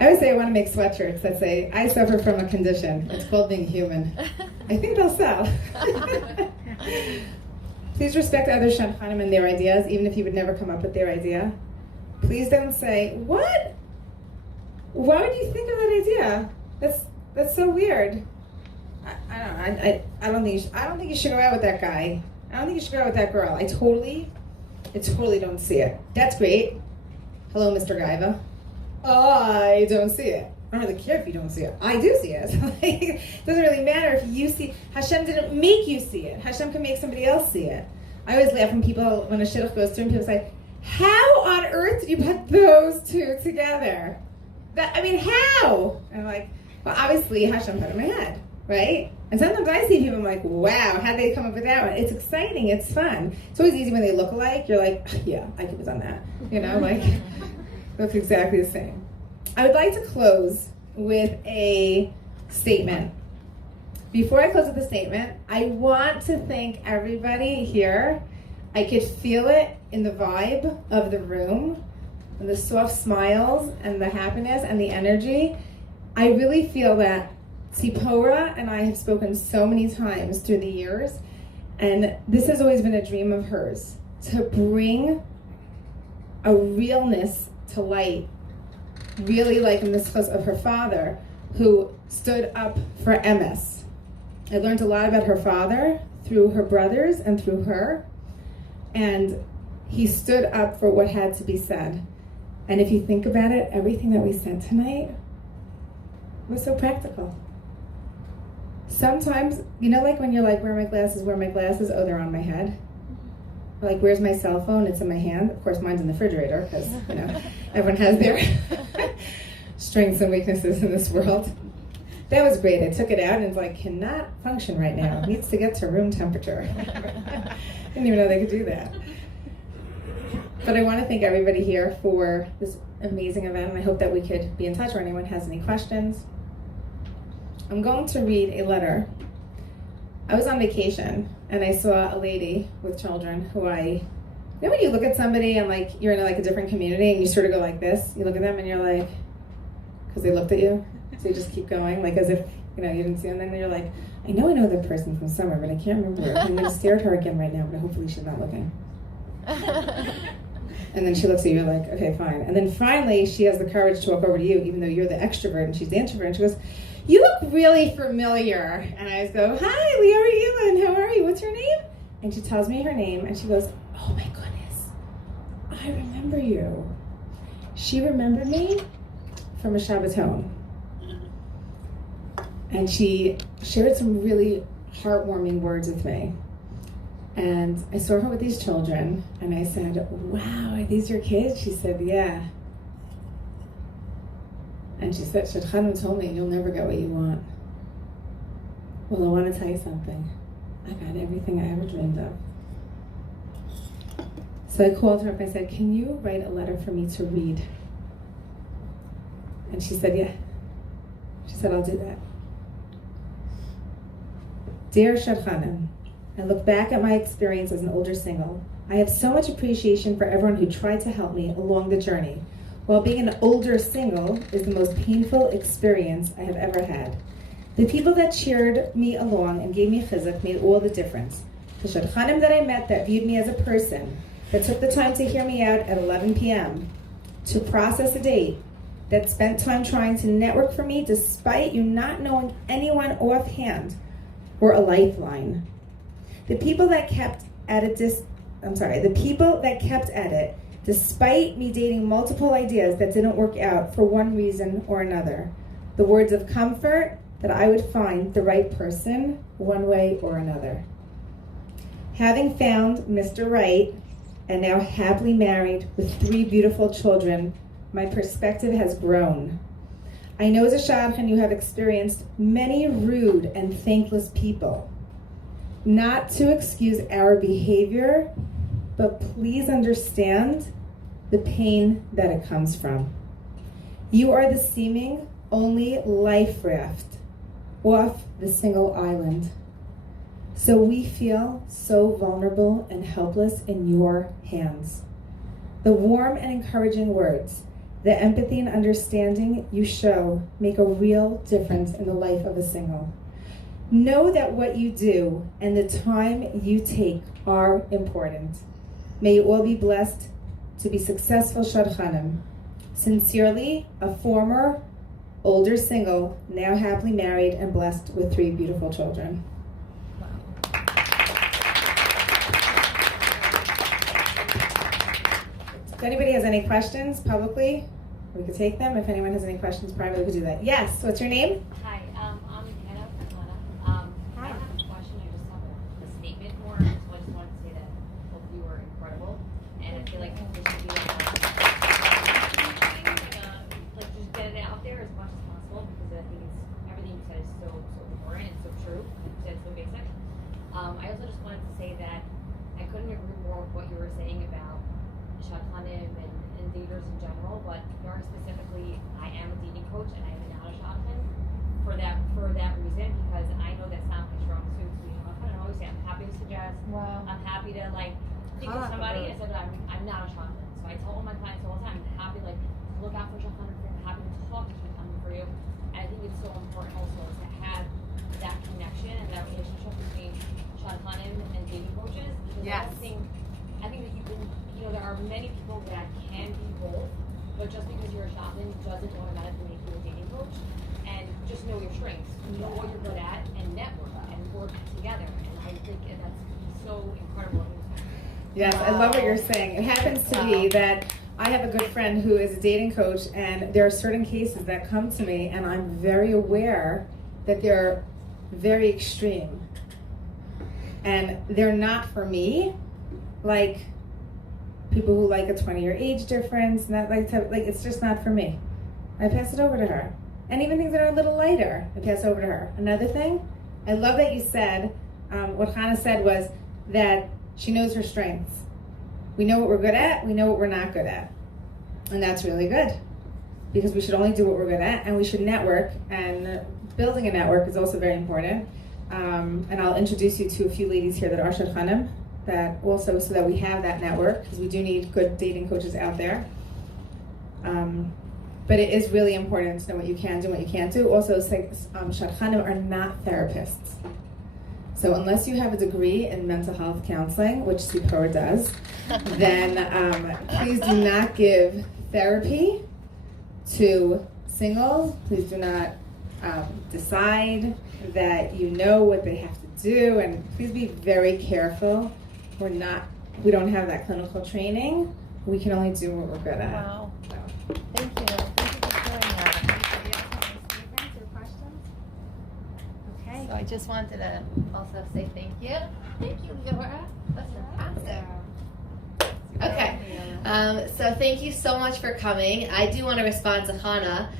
I always say I want to make sweatshirts that say, I suffer from a condition. It's called being human. I think they'll sell. Please respect other Shadchanim and their ideas, even if you would never come up with their idea. Please don't say, what? Why would you think of that idea? That's so weird. I don't think you should go out with that guy. I don't think you should go out with that girl. I totally don't see it. That's great. Hello, Mr. Gaiva. I don't see it. I don't really care if you don't see it. I do see it. It doesn't really matter if you see. Hashem didn't make you see it. Hashem can make somebody else see it. I always laugh when people, when a shidduch goes through and people say, how on earth did you put those two together? How? And I'm like, well, obviously Hashem put it in my head, right? And sometimes I see people, I'm like, wow, how'd they come up with that one? It's exciting, it's fun. It's always easy when they look alike. You're like, yeah, I could have done that. Looks exactly the same. I would like to close with a statement. Before I close with the statement, I want to thank everybody here. I could feel it in the vibe of the room, and the soft smiles and the happiness and the energy. I really feel that Tzipora and I have spoken so many times through the years, and this has always been a dream of hers, to bring a realness to light, really like in this case of her father, who stood up for MS. I learned a lot about her father through her brothers and through her, and he stood up for what had to be said. And if you think about it, everything that we said tonight was so practical. Sometimes, like when you're like, where are my glasses? Oh, they're on my head. Like, where's my cell phone? It's in my hand. Of course, mine's in the refrigerator because, everyone has their strengths and weaknesses in this world. That was great. I took it out and it's like, cannot function right now. It needs to get to room temperature. Didn't even know they could do that. But I want to thank everybody here for this amazing event, and I hope that we could be in touch or anyone has any questions. I'm going to read a letter. I was on vacation, and I saw a lady with children who when you look at somebody and like you're in a different community and you sort of go like this, you look at them and you're like, because they looked at you, so you just keep going, like as if you didn't see them, and then you're like, I know the person from somewhere, but I can't remember her. I'm going to stare at her again right now, but hopefully she's not looking. And then she looks at you, you're like, okay, fine. And then finally, she has the courage to walk over to you, even though you're the extrovert and she's the introvert. And she goes, you look really familiar. And I just go, hi, Leora Elin, how are you? What's your name? And she tells me her name, and she goes, oh my goodness, I remember you. She remembered me from a Shabbaton. And she shared some really heartwarming words with me. And I saw her with these children, and I said, wow, are these your kids? She said, yeah. And she said, Shadchanim told me you'll never get what you want. Well, I want to tell you something. I got everything I ever dreamed of. So I called her up. I said, can you write a letter for me to read? And she said, yeah. She said, I'll do that. Dear Shadchanim, I look back at my experience as an older single. I have so much appreciation for everyone who tried to help me along the journey. While being an older single is the most painful experience I have ever had. The people that cheered me along and gave me chizuk made all the difference. The Shadchanim that I met that viewed me as a person, that took the time to hear me out at 11 p.m., to process a date, that spent time trying to network for me despite you not knowing anyone offhand, were a lifeline. The people that kept at it, despite me dating multiple ideas that didn't work out for one reason or another. The words of comfort that I would find the right person one way or another. Having found Mr. Right and now happily married with 3 beautiful children, my perspective has grown. I know as a Shadchan you have experienced many rude and thankless people. Not to excuse our behavior, but please understand the pain that it comes from. You are the seeming only life raft off the single island. So we feel so vulnerable and helpless in your hands. The warm and encouraging words, the empathy and understanding you show make a real difference in the life of a single. Know that what you do and the time you take are important. May you all be blessed to be successful Shadchanim. Sincerely, a former older single, now happily married and blessed with 3 beautiful children. If anybody has any questions publicly, we could take them. If anyone has any questions privately, we could do that. Yes, what's your name? Hi, I'm Anna Catalana. I don't have a question, I just have a statement more. So I just wanted to say that both of you were incredible. And I feel like this should be like just get it out there as much as possible because I think it's everything you said is so important and so true. You said it's so basic. I also just wanted to say that I couldn't agree more with what you were saying about Shadchanim and daters in general, but more specifically, I am a dating coach and I am not a Shadchan for that reason because I know that's not my strong suit. So, I always say I'm happy to suggest. Wow. I'm happy to think of somebody. I said that I'm not a Shadchan. So I tell all my clients all the time, I'm happy to look out for Shadchanim for you. I'm happy to talk to Shadchanim for you. And I think it's so important also to have that connection and that relationship between Shadchanim and dating coaches. Because yes. I think that you can. There are many people that can be both, but just because you're a Shadchan doesn't automatically make you a dating coach. And just know your strengths, know what you're good at, and network and work together. And I think that's so incredible. Yes, wow. I love what you're saying. It happens to be that I have a good friend who is a dating coach, and there are certain cases that come to me, and I'm very aware that they're very extreme. And they're not for me, like people who like a 20-year age difference, not it's just not for me. I pass it over to her. And even things that are a little lighter, I pass over to her. Another thing, I love that you said, what Hannah said was that she knows her strengths. We know what we're good at, we know what we're not good at. And that's really good. Because we should only do what we're good at, and we should network, and building a network is also very important. And I'll introduce you to a few ladies here that are Shadchanim, that also so that we have that network, because we do need good dating coaches out there. But it is really important to know what you can do and what you can't do. Also, Shadchanim are not therapists. So unless you have a degree in mental health counseling, which Tzipora does, then please do not give therapy to singles. Please do not decide that you know what they have to do, and please be very careful. We don't have that clinical training. We can only do what we're good at. Wow. So. Thank you. Thank you for sharing that. Anybody else have any statements or questions? Okay. So I just wanted to also say thank you Thank you, Leora. That's fantastic. Okay. So thank you so much for coming. I do want to respond to Hannah.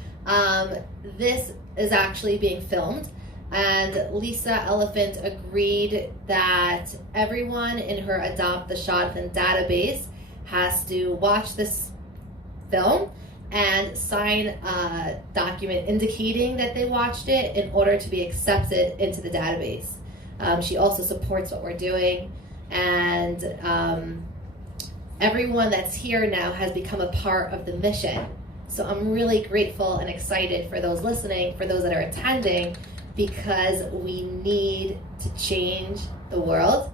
This is actually being filmed, and Lisa Elephant agreed that everyone in her Adopt the Shadchan database has to watch this film and sign a document indicating that they watched it in order to be accepted into the database. She also supports what we're doing, and everyone that's here now has become a part of the mission. So I'm really grateful and excited for those listening, for those that are attending, because we need to change the world,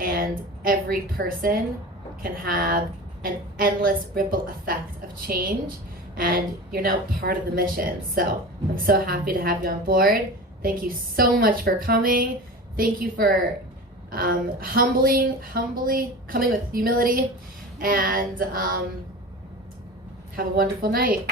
and every person can have an endless ripple effect of change, and you're now part of the mission. So I'm so happy to have you on board. Thank you so much for coming. Thank you for humbly coming with humility, and have a wonderful night.